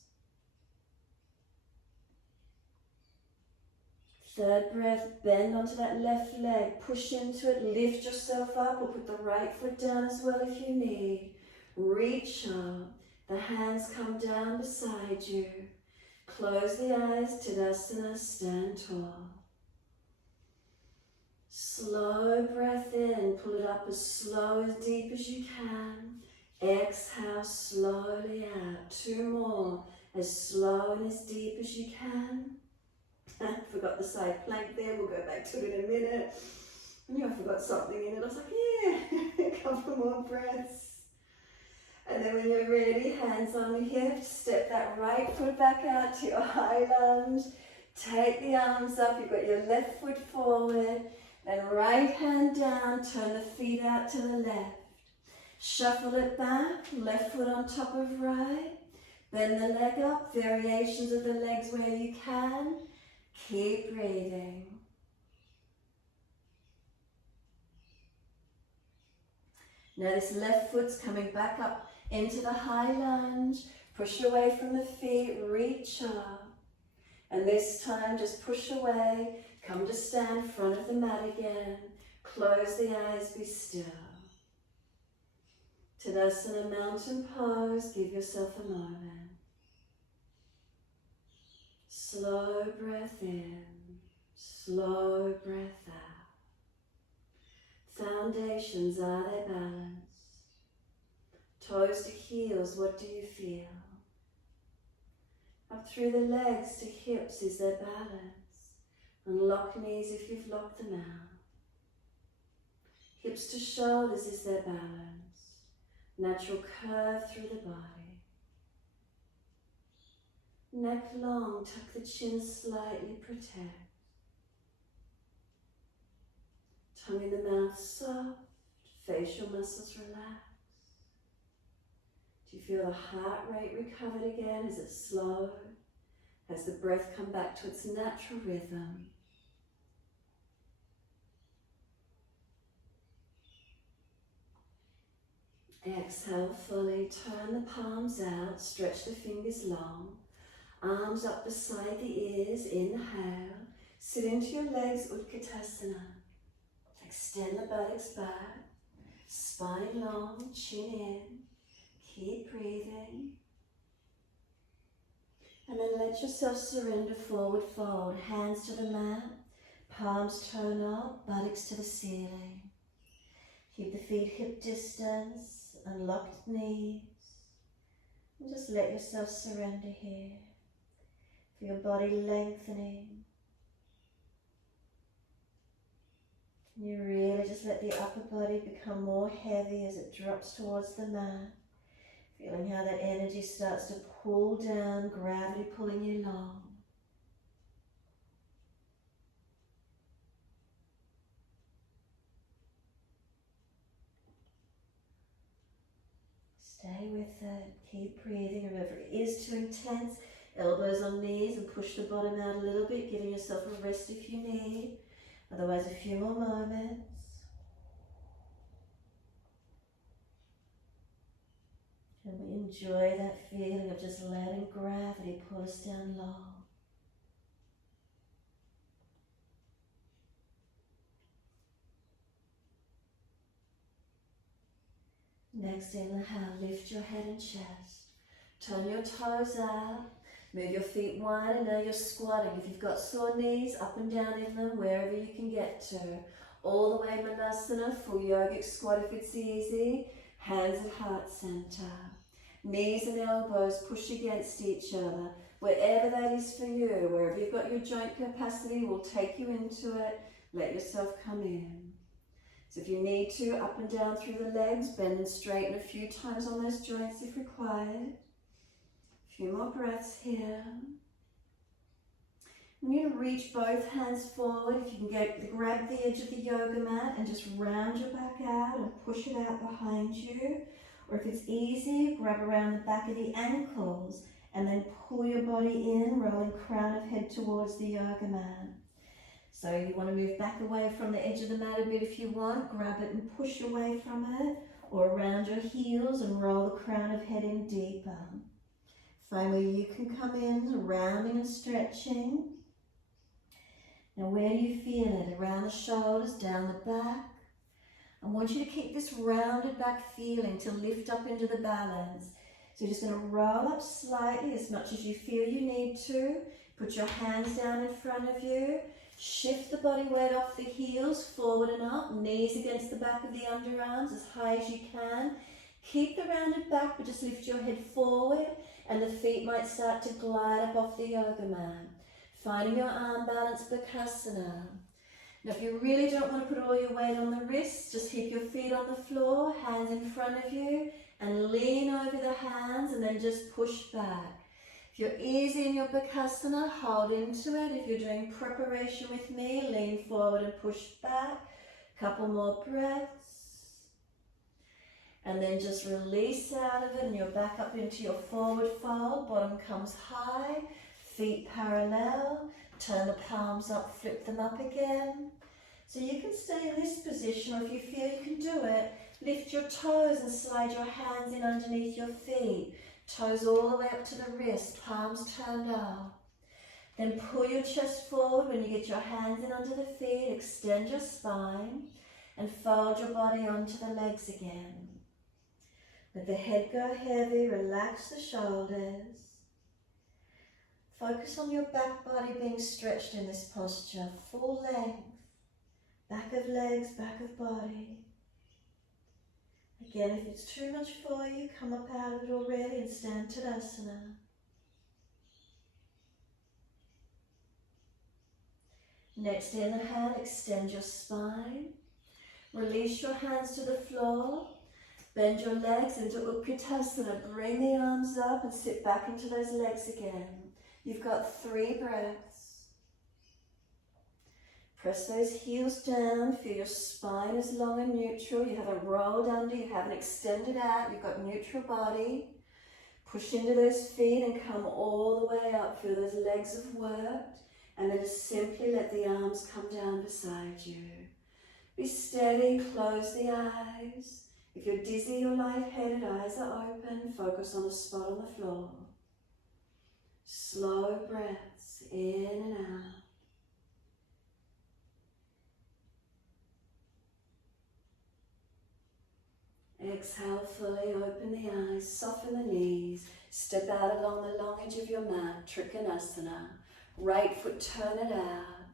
Third breath, bend onto that left leg, push into it, lift yourself up or put the right foot down as well if you need. Reach up. The hands come down beside you. Close the eyes, Tadasana, stand tall. Slow breath in, pull it up as slow, as deep as you can. Exhale slowly out. 2 more, as slow and as deep as you can. Forgot the side plank there, we'll go back to it in a minute. I knew I forgot something in it, I was like, yeah, a couple more breaths. And then when you're ready, hands on the hips, step that right foot back out to your high lunge. Take the arms up, you've got your left foot forward, then right hand down, turn the feet out to the left. Shuffle it back, left foot on top of right. Bend the leg up, variations of the legs where you can. Keep breathing. Now this left foot's coming back up into the high lunge. Push away from the feet, reach up. And this time just push away. Come to stand in front of the mat again. Close the eyes, be still. Tadasana, mountain pose. Give yourself a moment. Slow breath in, slow breath out. Foundations, are they balanced? Toes to heels, what do you feel? Up through the legs to hips, is there balance? Unlock knees if you've locked them out. Hips to shoulders, is there balance? Natural curve through the body. Neck long, tuck the chin slightly, protect. Tongue in the mouth soft, facial muscles relax. Do you feel the heart rate recovered again? Is it slow? Has the breath come back to its natural rhythm? Exhale fully, turn the palms out, stretch the fingers long. Arms up beside the ears, inhale. Sit into your legs, Utkatasana. Extend the buttocks back, spine long, chin in. Keep breathing. And then let yourself surrender, forward fold. Hands to the mat, palms turn up, buttocks to the ceiling. Keep the feet hip distance, unlocked knees. And just let yourself surrender here. Feel your body lengthening. You really just let the upper body become more heavy as it drops towards the mat. Feeling how that energy starts to pull down, gravity pulling you long. Stay with it, keep breathing. Remember, if it is too intense, elbows on knees and push the bottom out a little bit, giving yourself a rest if you need. Otherwise, a few more moments. And we enjoy that feeling of just letting gravity pull us down long. Next inhale, lift your head and chest. Turn your toes out. Move your feet wide, and now you're squatting. If you've got sore knees, up and down in them, wherever you can get to. All the way Manasana, full Yogic Squat if it's easy. Hands at heart center. Knees and elbows push against each other. Wherever that is for you, wherever you've got your joint capacity, will take you into it. Let yourself come in. So if you need to, up and down through the legs, bend and straighten a few times on those joints if required. A few more breaths here. I'm going to reach both hands forward. If you can grab the edge of the yoga mat and just round your back out and push it out behind you. Or if it's easy, grab around the back of the ankles and then pull your body in, rolling crown of head towards the yoga mat. So you want to move back away from the edge of the mat a bit if you want. Grab it and push away from it. Or around your heels and roll the crown of head in deeper. Find where you can come in, rounding and stretching. Now where do you feel it? Around the shoulders, down the back. I want you to keep this rounded back feeling to lift up into the balance. So you're just going to roll up slightly as much as you feel you need to. Put your hands down in front of you. Shift the body weight off the heels, forward and up, knees against the back of the underarms as high as you can. Keep the rounded back, but just lift your head forward, and the feet might start to glide up off the yoga mat. Finding your arm balance Bakasana. Now if you really don't want to put all your weight on the wrists, just keep your feet on the floor, hands in front of you, and lean over the hands and then just push back. If you're easy in your Bakasana, hold into it. If you're doing preparation with me, lean forward and push back. Couple more breaths. And then just release out of it and you're back up into your forward fold. Bottom comes high, feet parallel. Turn the palms up, flip them up again. So you can stay in this position, or if you feel you can do it, lift your toes and slide your hands in underneath your feet. Toes all the way up to the wrist, palms turned up. Then pull your chest forward when you get your hands in under the feet, extend your spine and fold your body onto the legs again. Let the head go heavy, relax the shoulders. Focus on your back body being stretched in this posture, full length, back of legs, back of body. Again, if it's too much for you, come up out of it already and stand Tadasana. Next inhale, extend your spine. Release your hands to the floor. Bend your legs into Utkatasana. Bring the arms up and sit back into those legs again. You've got 3 breaths. Press those heels down. Feel your spine is long and neutral. You haven't rolled under, you haven't extended out. You've got neutral body. Push into those feet and come all the way up. Feel those legs have worked. And then just simply let the arms come down beside you. Be steady, close the eyes. If you're dizzy or lightheaded, eyes are open. Focus on a spot on the floor. Slow breaths in and out. Exhale fully, open the eyes, soften the knees, step out along the long edge of your mat, Trikonasana. Right foot, turn it out.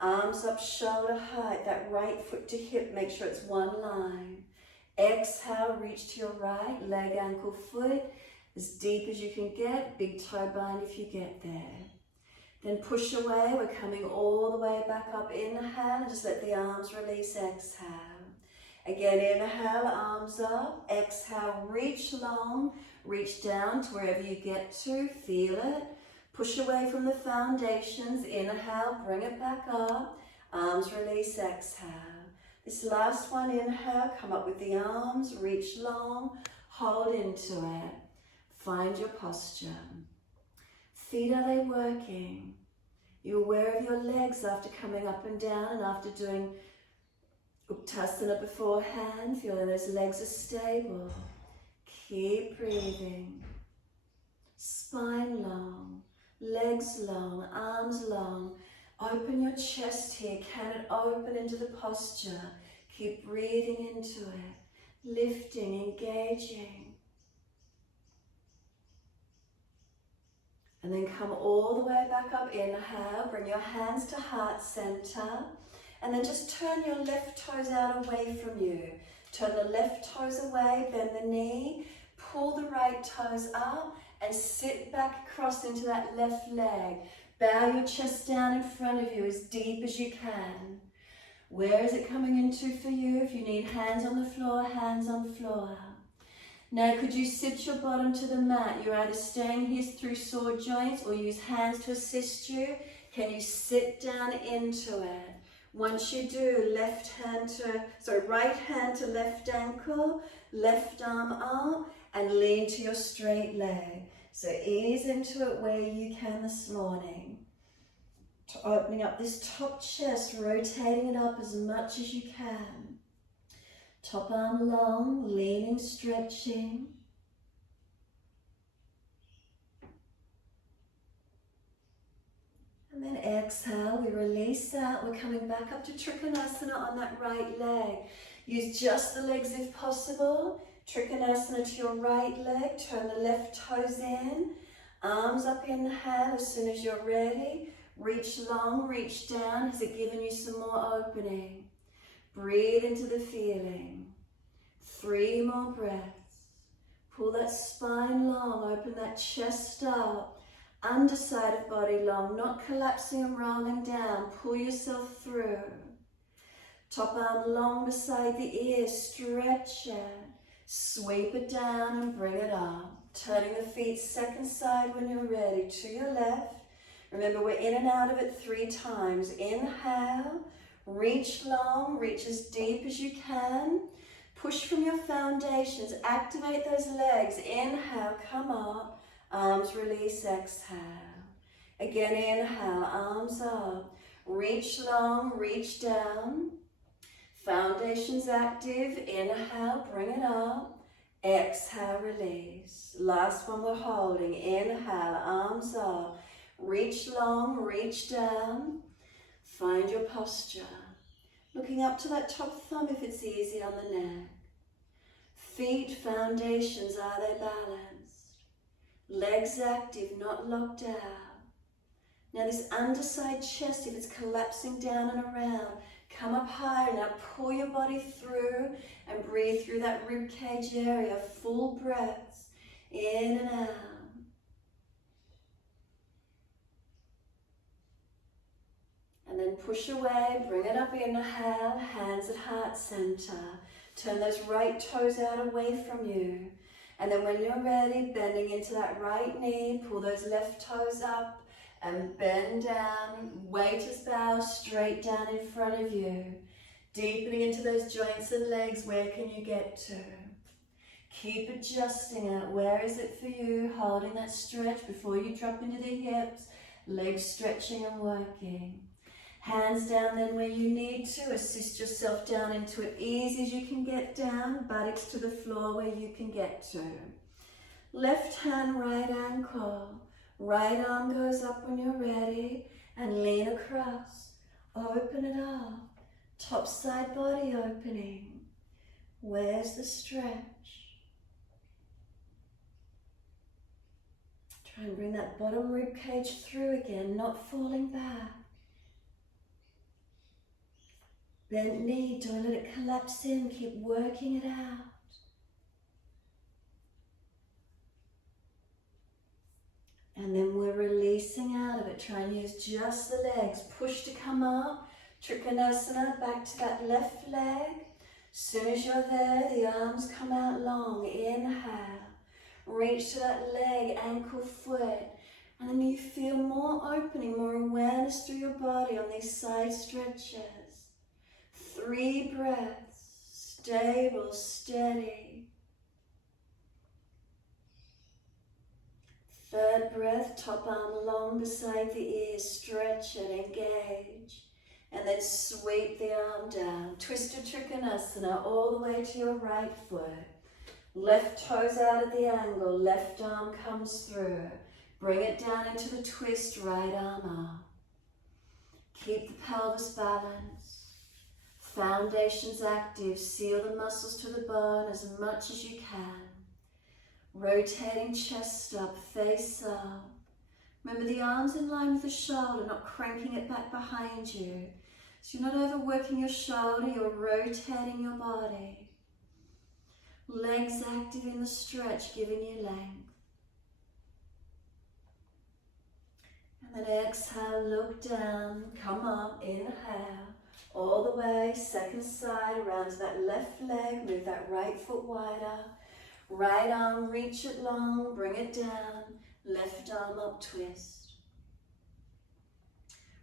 Arms up shoulder height, that right foot to hip, make sure it's one line. Exhale, reach to your right, leg, ankle, foot, as deep as you can get, big toe bind if you get there. Then push away, we're coming all the way back up, inhale, and just let the arms release, exhale. Again, inhale, arms up, exhale, reach long, reach down to wherever you get to, feel it. Push away from the foundations, inhale, bring it back up, arms release, exhale. This last one, inhale, come up with the arms, reach long, hold into it. Find your posture. Feet, are they working? You're aware of your legs after coming up and down and after doing Utkatasana beforehand, feeling those legs are stable. Keep breathing. Spine long, legs long, arms long. Open your chest here. Can it open into the posture? Keep breathing into it. Lifting, engaging. And then come all the way back up. Inhale, bring your hands to heart center. And then just turn your left toes out away from you. Turn the left toes away, bend the knee, pull the right toes up and sit back across into that left leg. Bow your chest down in front of you as deep as you can. Where is it coming into for you? If you need hands on the floor, hands on the floor. Now could you sit your bottom to the mat? You're either staying here through sore joints or use hands to assist you. Can you sit down into it? Once you do, right hand to left ankle, left arm up, and lean to your straight leg. So ease into it where you can this morning. Opening up this top chest, rotating it up as much as you can. Top arm long, leaning, stretching. And then exhale, we release out. We're coming back up to Trikonasana on that right leg. Use just the legs if possible. Trikonasana to your right leg. Turn the left toes in. Arms up, inhale as soon as you're ready. Reach long, reach down. Has it given you some more opening? Breathe into the feeling. 3 more breaths. Pull that spine long, open that chest up. Underside of body long, not collapsing and rolling down. Pull yourself through. Top arm long beside the ear, stretch it. Sweep it down and bring it up. Turning the feet second side when you're ready to your left. Remember, we're in and out of it 3 times. Inhale, reach long, reach as deep as you can. Push from your foundations, activate those legs. Inhale, come up, arms release, exhale. Again, inhale, arms up. Reach long, reach down. Foundations active, inhale, bring it up. Exhale, release. Last one we're holding. Inhale, arms up. Reach long, reach down. Find your posture. Looking up to that top thumb if it's easy on the neck. Feet, foundations, are they balanced? Legs active, not locked out. Now this underside chest, if it's collapsing down and around, come up higher. Now pull your body through and breathe through that rib cage area. Full breaths, in and out. And then push away, bring it up, inhale, hands at heart center. Turn those right toes out away from you. And then when you're ready, bending into that right knee, pull those left toes up and bend down. Weight as bow straight down in front of you. Deepening into those joints and legs, where can you get to? Keep adjusting it. Where is it for you? Holding that stretch before you drop into the hips. Legs stretching and working. Hands down then where you need to. Assist yourself down into it. Easy as you can get down. Buttocks to the floor where you can get to. Left hand, right ankle. Right arm goes up when you're ready. And lean across. Open it up. Top side body opening. Where's the stretch? Try and bring that bottom rib cage through again, not falling back. Bent knee, don't let it collapse in, keep working it out. And then we're releasing out of it. Try and use just the legs. Push to come up. Trikonasana, back to that left leg. Soon as you're there, the arms come out long. Inhale. Reach to that leg, ankle, foot. And then you feel more opening, more awareness through your body on these side stretches. 3 breaths. Stable, steady. 3rd breath, top arm long beside the ear. Stretch it, engage. And then sweep the arm down. Twisted Trikonasana all the way to your right foot. Left toes out at the angle. Left arm comes through. Bring it down into the twist. Right arm up. Keep the pelvis balanced. Foundations active. Seal the muscles to the bone as much as you can. Rotating chest up, face up. Remember the arms in line with the shoulder, not cranking it back behind you. So you're not overworking your shoulder, you're rotating your body. Legs active in the stretch, giving you length. And then exhale, look down, come up, inhale. All the way, second side, around to that left leg, move that right foot wider. Right arm, reach it long, bring it down. Left arm up, twist.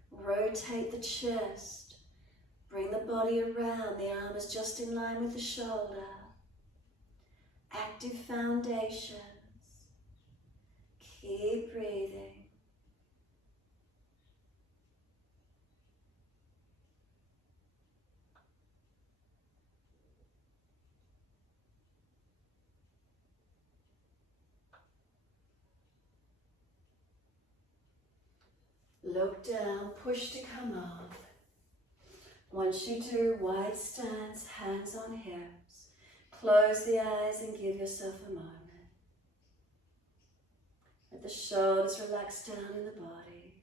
Rotate the chest. Bring the body around. The arm is just in line with the shoulder. Active foundations. Keep breathing. Look down, push to come up. Once you do, wide stance, hands on hips. Close the eyes and give yourself a moment. Let the shoulders relax down in the body.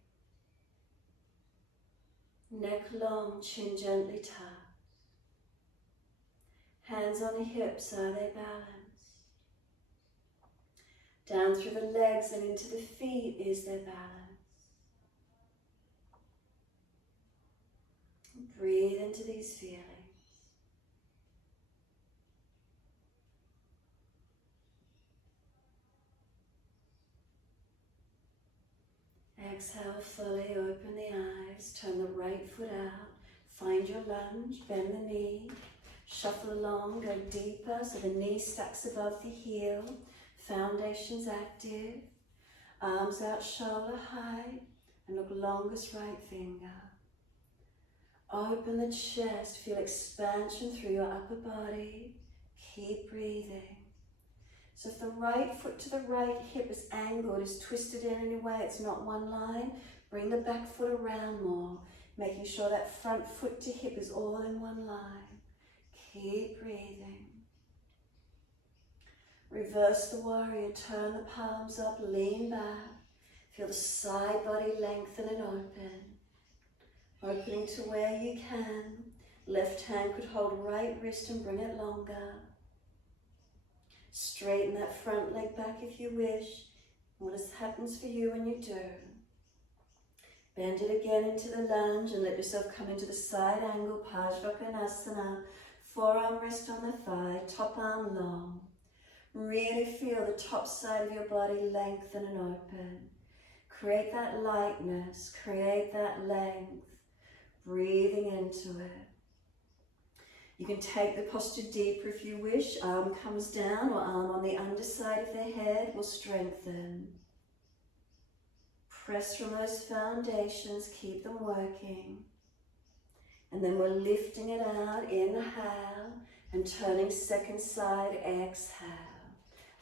Neck long, chin gently tucked. Hands on the hips, are they balanced? Down through the legs and into the feet, is there balance? Breathe into these feelings. Exhale fully, open the eyes, turn the right foot out, find your lunge, bend the knee, shuffle along, go deeper so the knee stacks above the heel, foundation's active, arms out shoulder height, and look longest right finger. Open the chest, feel expansion through your upper body, keep breathing. So if the right foot to the right hip is angled, is twisted in any way, it's not one line, bring the back foot around more, making sure that front foot to hip is all in one line. Keep breathing. Reverse the warrior, turn the palms up, lean back. Feel the side body lengthen and open. Opening to where you can. Left hand could hold right wrist and bring it longer. Straighten that front leg back if you wish. What happens for you when you do? Bend it again into the lunge and let yourself come into the side angle, Pajvakonasana. Forearm rest on the thigh, top arm long. Really feel the top side of your body lengthen and open. Create that lightness, create that length. Breathing into it. You can take the posture deeper if you wish. Arm comes down or arm on the underside of the head will strengthen. Press from those foundations, keep them working. And then we're lifting it out, inhale, and turning second side, exhale.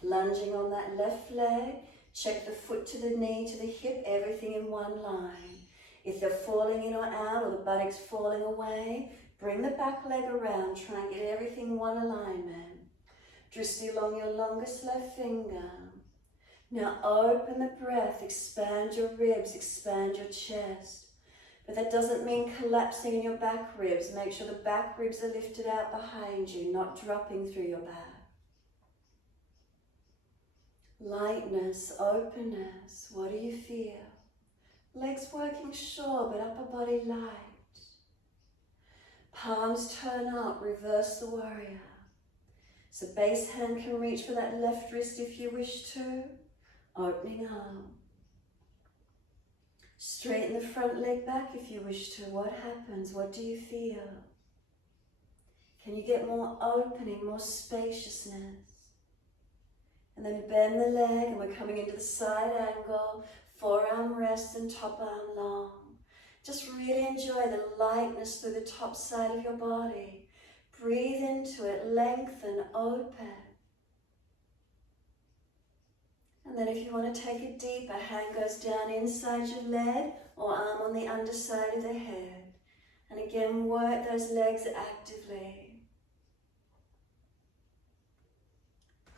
Lunging on that left leg, check the foot to the knee, to the hip, everything in one line. If they're falling in or out or the buttocks falling away, bring the back leg around, try and get everything one alignment. Drishti along your longest left finger. Now open the breath, expand your ribs, expand your chest. But that doesn't mean collapsing in your back ribs. Make sure the back ribs are lifted out behind you, not dropping through your back. Lightness, openness, what do you feel? Legs working sure, but upper body light. Palms turn up, reverse the warrior. So base hand can reach for that left wrist if you wish to. Opening arm. Straighten the front leg back if you wish to. What happens? What do you feel? Can you get more opening, more spaciousness? And then bend the leg, and we're coming into the side angle, forearm rest and top arm long. Just really enjoy the lightness through the top side of your body. Breathe into it, lengthen, open. And then if you want to take it deeper, hand goes down inside your leg or arm on the underside of the head. And again, work those legs actively.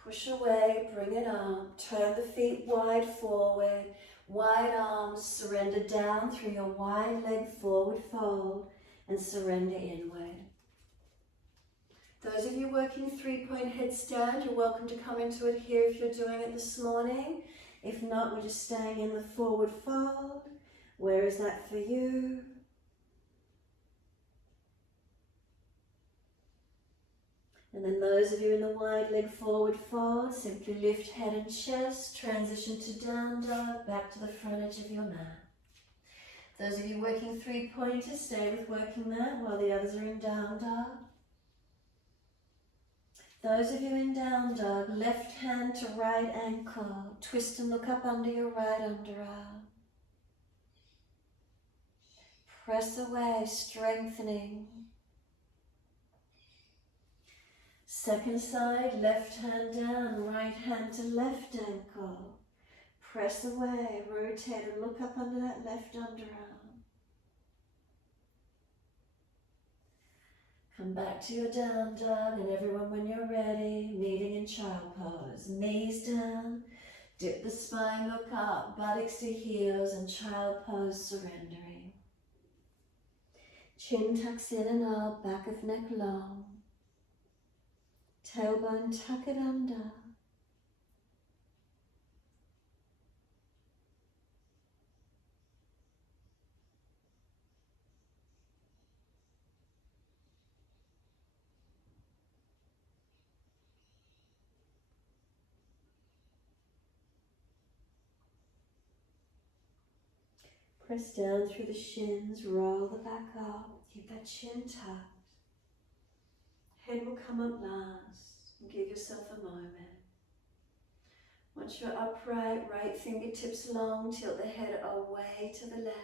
Push away, bring it up, turn the feet wide forward, wide arms, surrender down through your wide leg forward fold and surrender inward. Those of you working 3-point headstand, you're welcome to come into it here if you're doing it this morning. If not, we're just staying in the forward fold. Where is that for you? And then those of you in the wide leg forward fold, simply lift head and chest, transition to down dog, back to the front edge of your mat. Those of you working 3-pointers, stay with working that while the others are in down dog. Those of you in down dog, left hand to right ankle, twist and look up under your right underarm. Press away, strengthening. Second side, left hand down, right hand to left ankle. Press away, rotate and look up under that left underarm. Come back to your down dog, and everyone when you're ready, meeting in child pose. Knees down, dip the spine, look up, buttocks to heels, and child pose surrendering. Chin tucks in and out, back of neck long. Tailbone tuck it under. Press down through the shins, roll the back up, keep that chin tucked. Head will come up last, and give yourself a moment. Once you're upright, right fingertips long, tilt the head away to the left.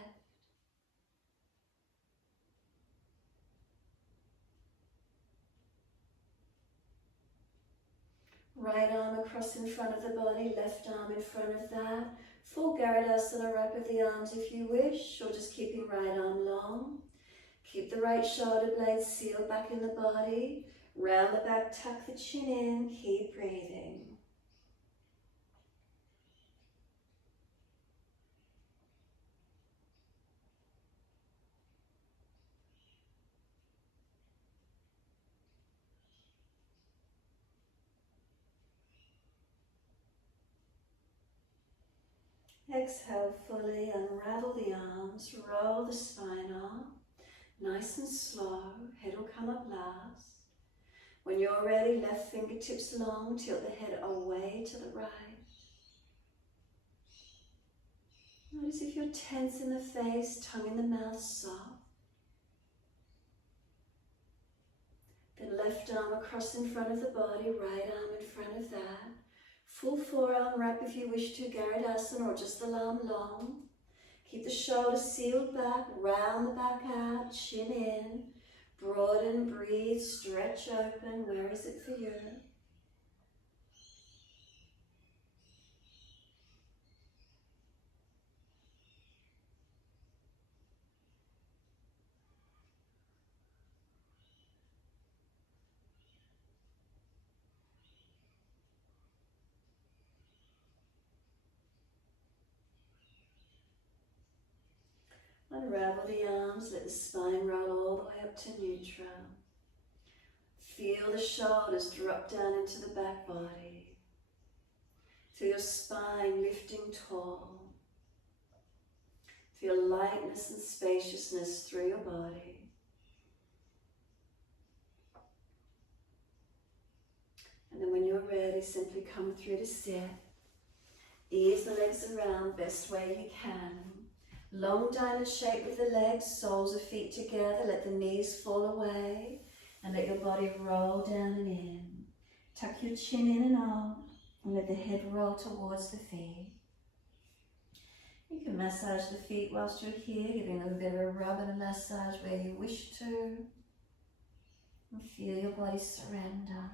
Right arm across in front of the body, left arm in front of that. Full Tadasana, wrap of the arms if you wish, or just keeping right arm long. Keep the right shoulder blades sealed back in the body. Round the back, tuck the chin in, keep breathing. Exhale fully, unravel the arms, roll the spine up. Nice and slow, head will come up last. When you're ready, left fingertips long, tilt the head away to the right. Notice if you're tense in the face, tongue in the mouth soft. Then left arm across in front of the body, right arm in front of that. Full forearm wrap if you wish to, Tadasana, or just the arm long. Keep the shoulders sealed back, round the back out, chin in. Broaden, breathe, stretch open. Where is it for you? Unravel the arms, let the spine roll all the way up to neutral. Feel the shoulders drop down into the back body. Feel your spine lifting tall. Feel lightness and spaciousness through your body. And then when you're ready, simply come through to sit. Ease the legs around best way you can. Long diamond shape with the legs, soles of feet together, let the knees fall away and let your body roll down and in. Tuck your chin in and out and let the head roll towards the feet. You can massage the feet whilst you're here, giving a little bit of a rub and a massage where you wish to. And feel your body surrender.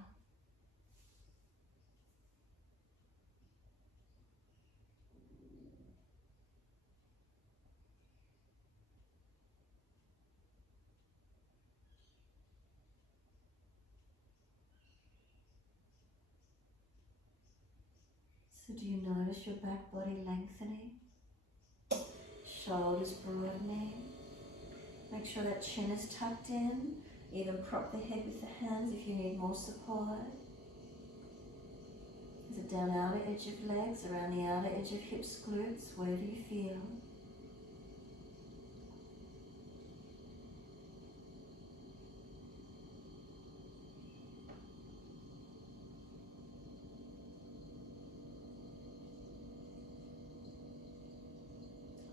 So do you notice your back body lengthening? Shoulders broadening. Make sure that chin is tucked in. Even prop the head with the hands if you need more support. Is it down outer edge of legs, around the outer edge of hips, glutes? Where do you feel?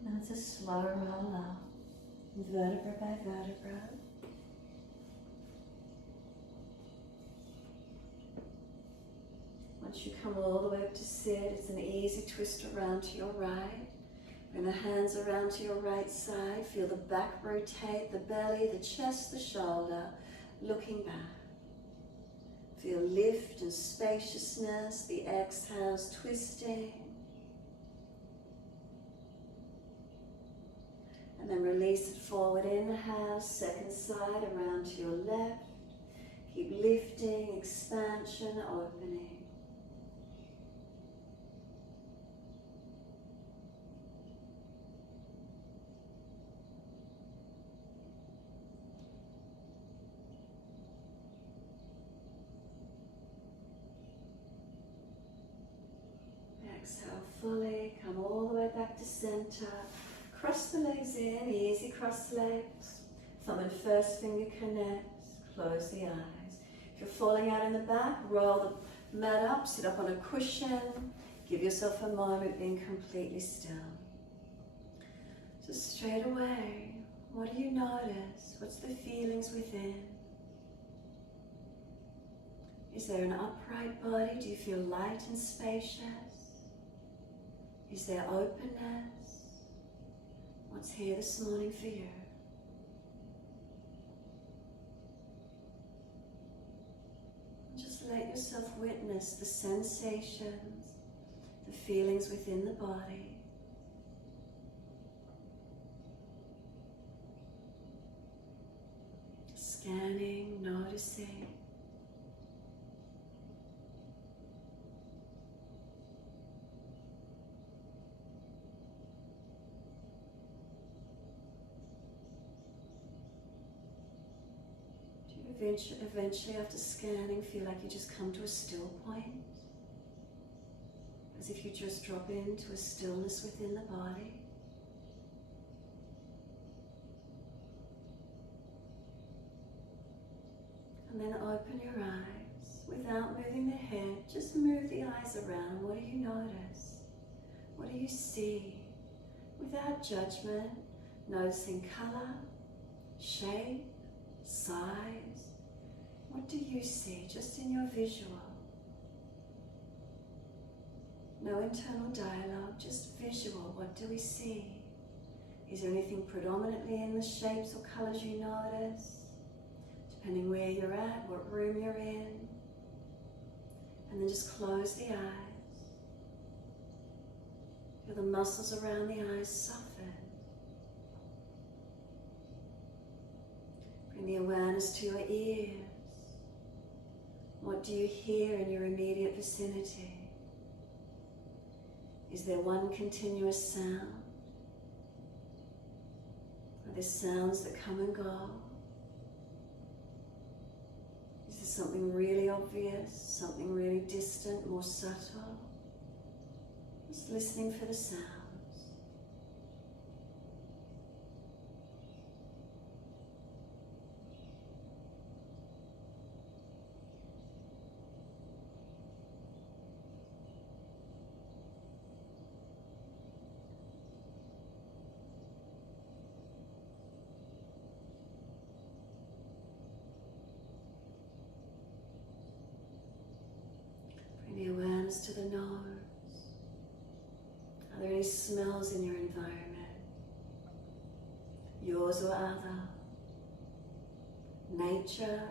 Now it's a slow roll up, vertebra by vertebra. Once you come all the way up to sit, it's an easy twist around to your right. Bring the hands around to your right side. Feel the back rotate, the belly, the chest, the shoulder, looking back. Feel lift and spaciousness, the exhales twisting. And then release it forward, inhale, second side around to your left. Keep lifting, expansion, opening. exhale fully, come all the way back to center. Cross the legs in, easy cross legs. Thumb and first finger connects, close the eyes. If you're falling out in the back, roll the mat up, sit up on a cushion. Give yourself a moment being completely still. So straight away, what do you notice? What's the feelings within? Is there an upright body? Do you feel light and spacious? Is there openness? What's here this morning for you? And just let yourself witness the sensations, the feelings within the body. Scanning, noticing. Eventually, after scanning, feel like you just come to a still point, as if you just drop into a stillness within the body. And then open your eyes without moving the head. Just move the eyes around. What do you notice? What do you see? Without judgment, noticing color, shape, size. What do you see just in your visual? No internal dialogue, just visual. What do we see? Is there anything predominantly in the shapes or colors you notice? Depending where you're at, what room you're in. And then just close the eyes. Feel the muscles around the eyes soften. Bring the awareness to your ears. What do you hear in your immediate vicinity? Is there one continuous sound? Are there sounds that come and go? Is there something really obvious, something really distant, more subtle? Just listening for the sounds. The awareness to the nose. Are there any smells in your environment? Yours or other? Nature,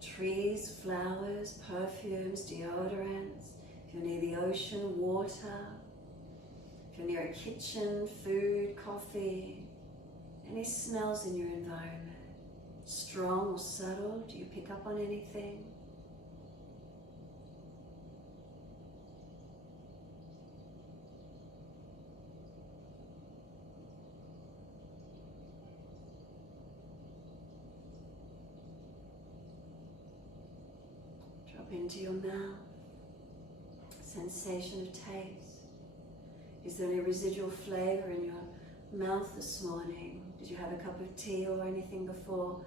trees, flowers, perfumes, deodorants. If you're near the ocean, water. If you're near a kitchen, food, coffee. Any smells in your environment? Strong or subtle? Do you pick up on anything? Into your mouth, sensation of taste. Is there any residual flavor in your mouth this morning? Did you have a cup of tea or anything before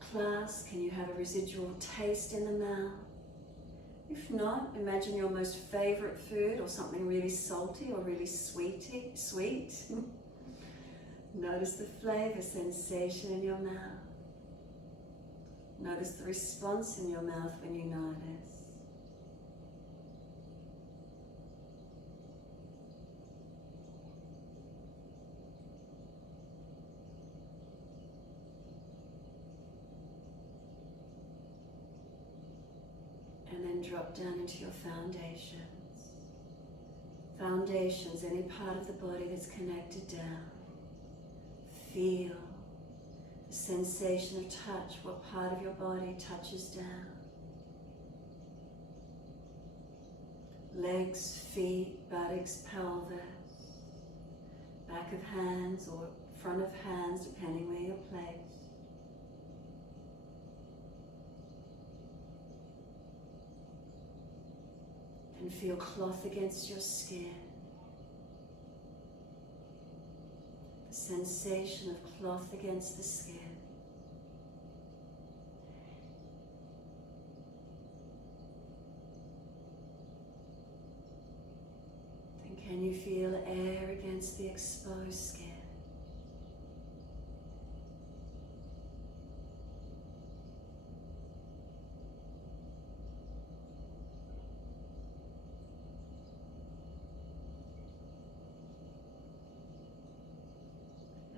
class? Can you have a residual taste in the mouth? If not, imagine your most favorite food or something really salty or really sweet. Notice the flavor sensation in your mouth. Notice the response in your mouth when you notice. And then drop down into your foundations. Foundations, any part of the body that's connected down. Feel the sensation of touch, what part of your body touches down. Legs, feet, buttocks, pelvis, back of hands or front of hands, depending where you're placed. And feel cloth against your skin. The sensation of cloth against the skin. Then can you feel air against the exposed skin?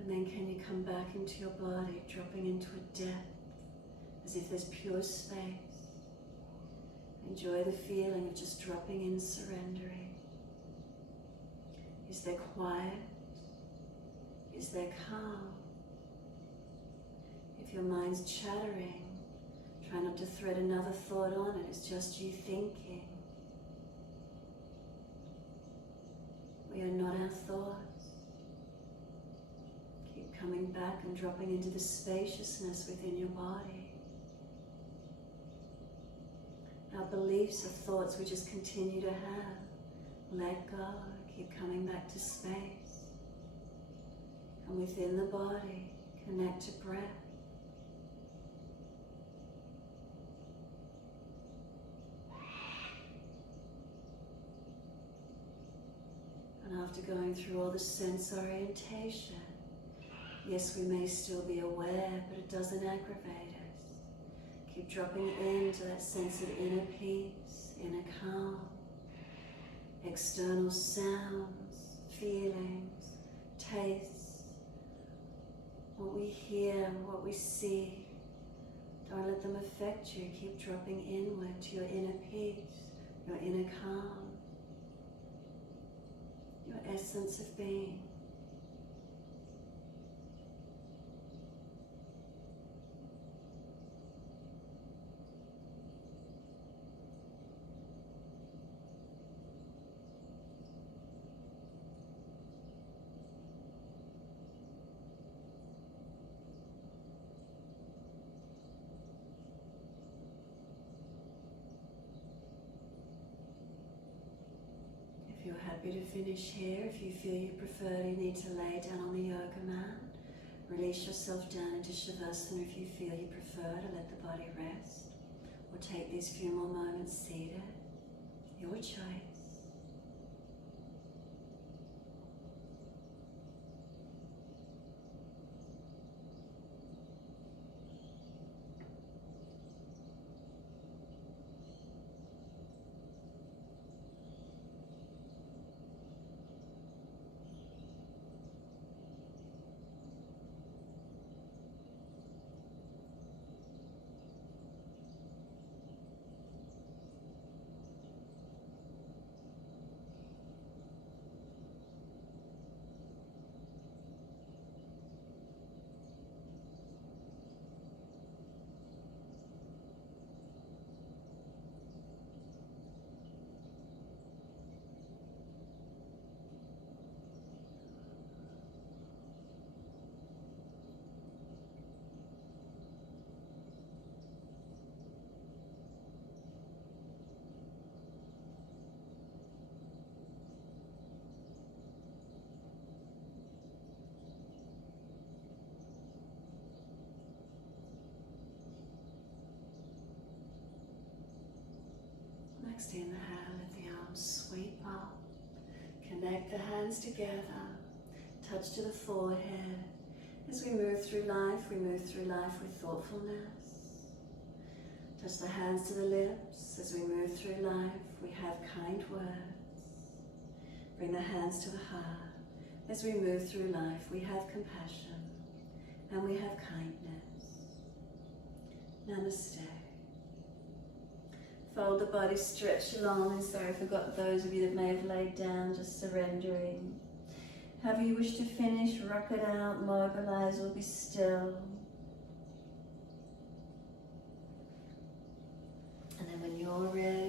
And then can you come back into your body, dropping into a depth, as if there's pure space. Enjoy the feeling of just dropping in, surrendering. Is there quiet? Is there calm? If your mind's chattering, try not to thread another thought on it. It's just you thinking. We are not our thoughts. Keep coming back and dropping into the spaciousness within your body. Our beliefs are thoughts we just continue to have. Let go. Keep coming back to space. And within the body, connect to breath. And after going through all the sense orientation, yes, we may still be aware, but it doesn't aggravate us. Keep dropping into that sense of inner peace, inner calm, external sounds, feelings, tastes, what we hear, what we see. Don't let them affect you. Keep dropping inward to your inner peace, your inner calm, your essence of being. If you're happy to finish here, if you feel you prefer, you need to lay down on the yoga mat. Release yourself down into Shavasana if you feel you prefer to let the body rest. Or take these few more moments seated. Your choice. Extend the hand, let the arms sweep up. Connect the hands together. Touch to the forehead. As we move through life with thoughtfulness. Touch the hands to the lips. As we move through life, we have kind words. Bring the hands to the heart. As we move through life, we have compassion and we have kindness. Namaste. Fold the body, stretch long. And sorry, I forgot those of you that may have laid down, just surrendering. However you wish to finish, rock it out, mobilize, or be still. And then when you're ready,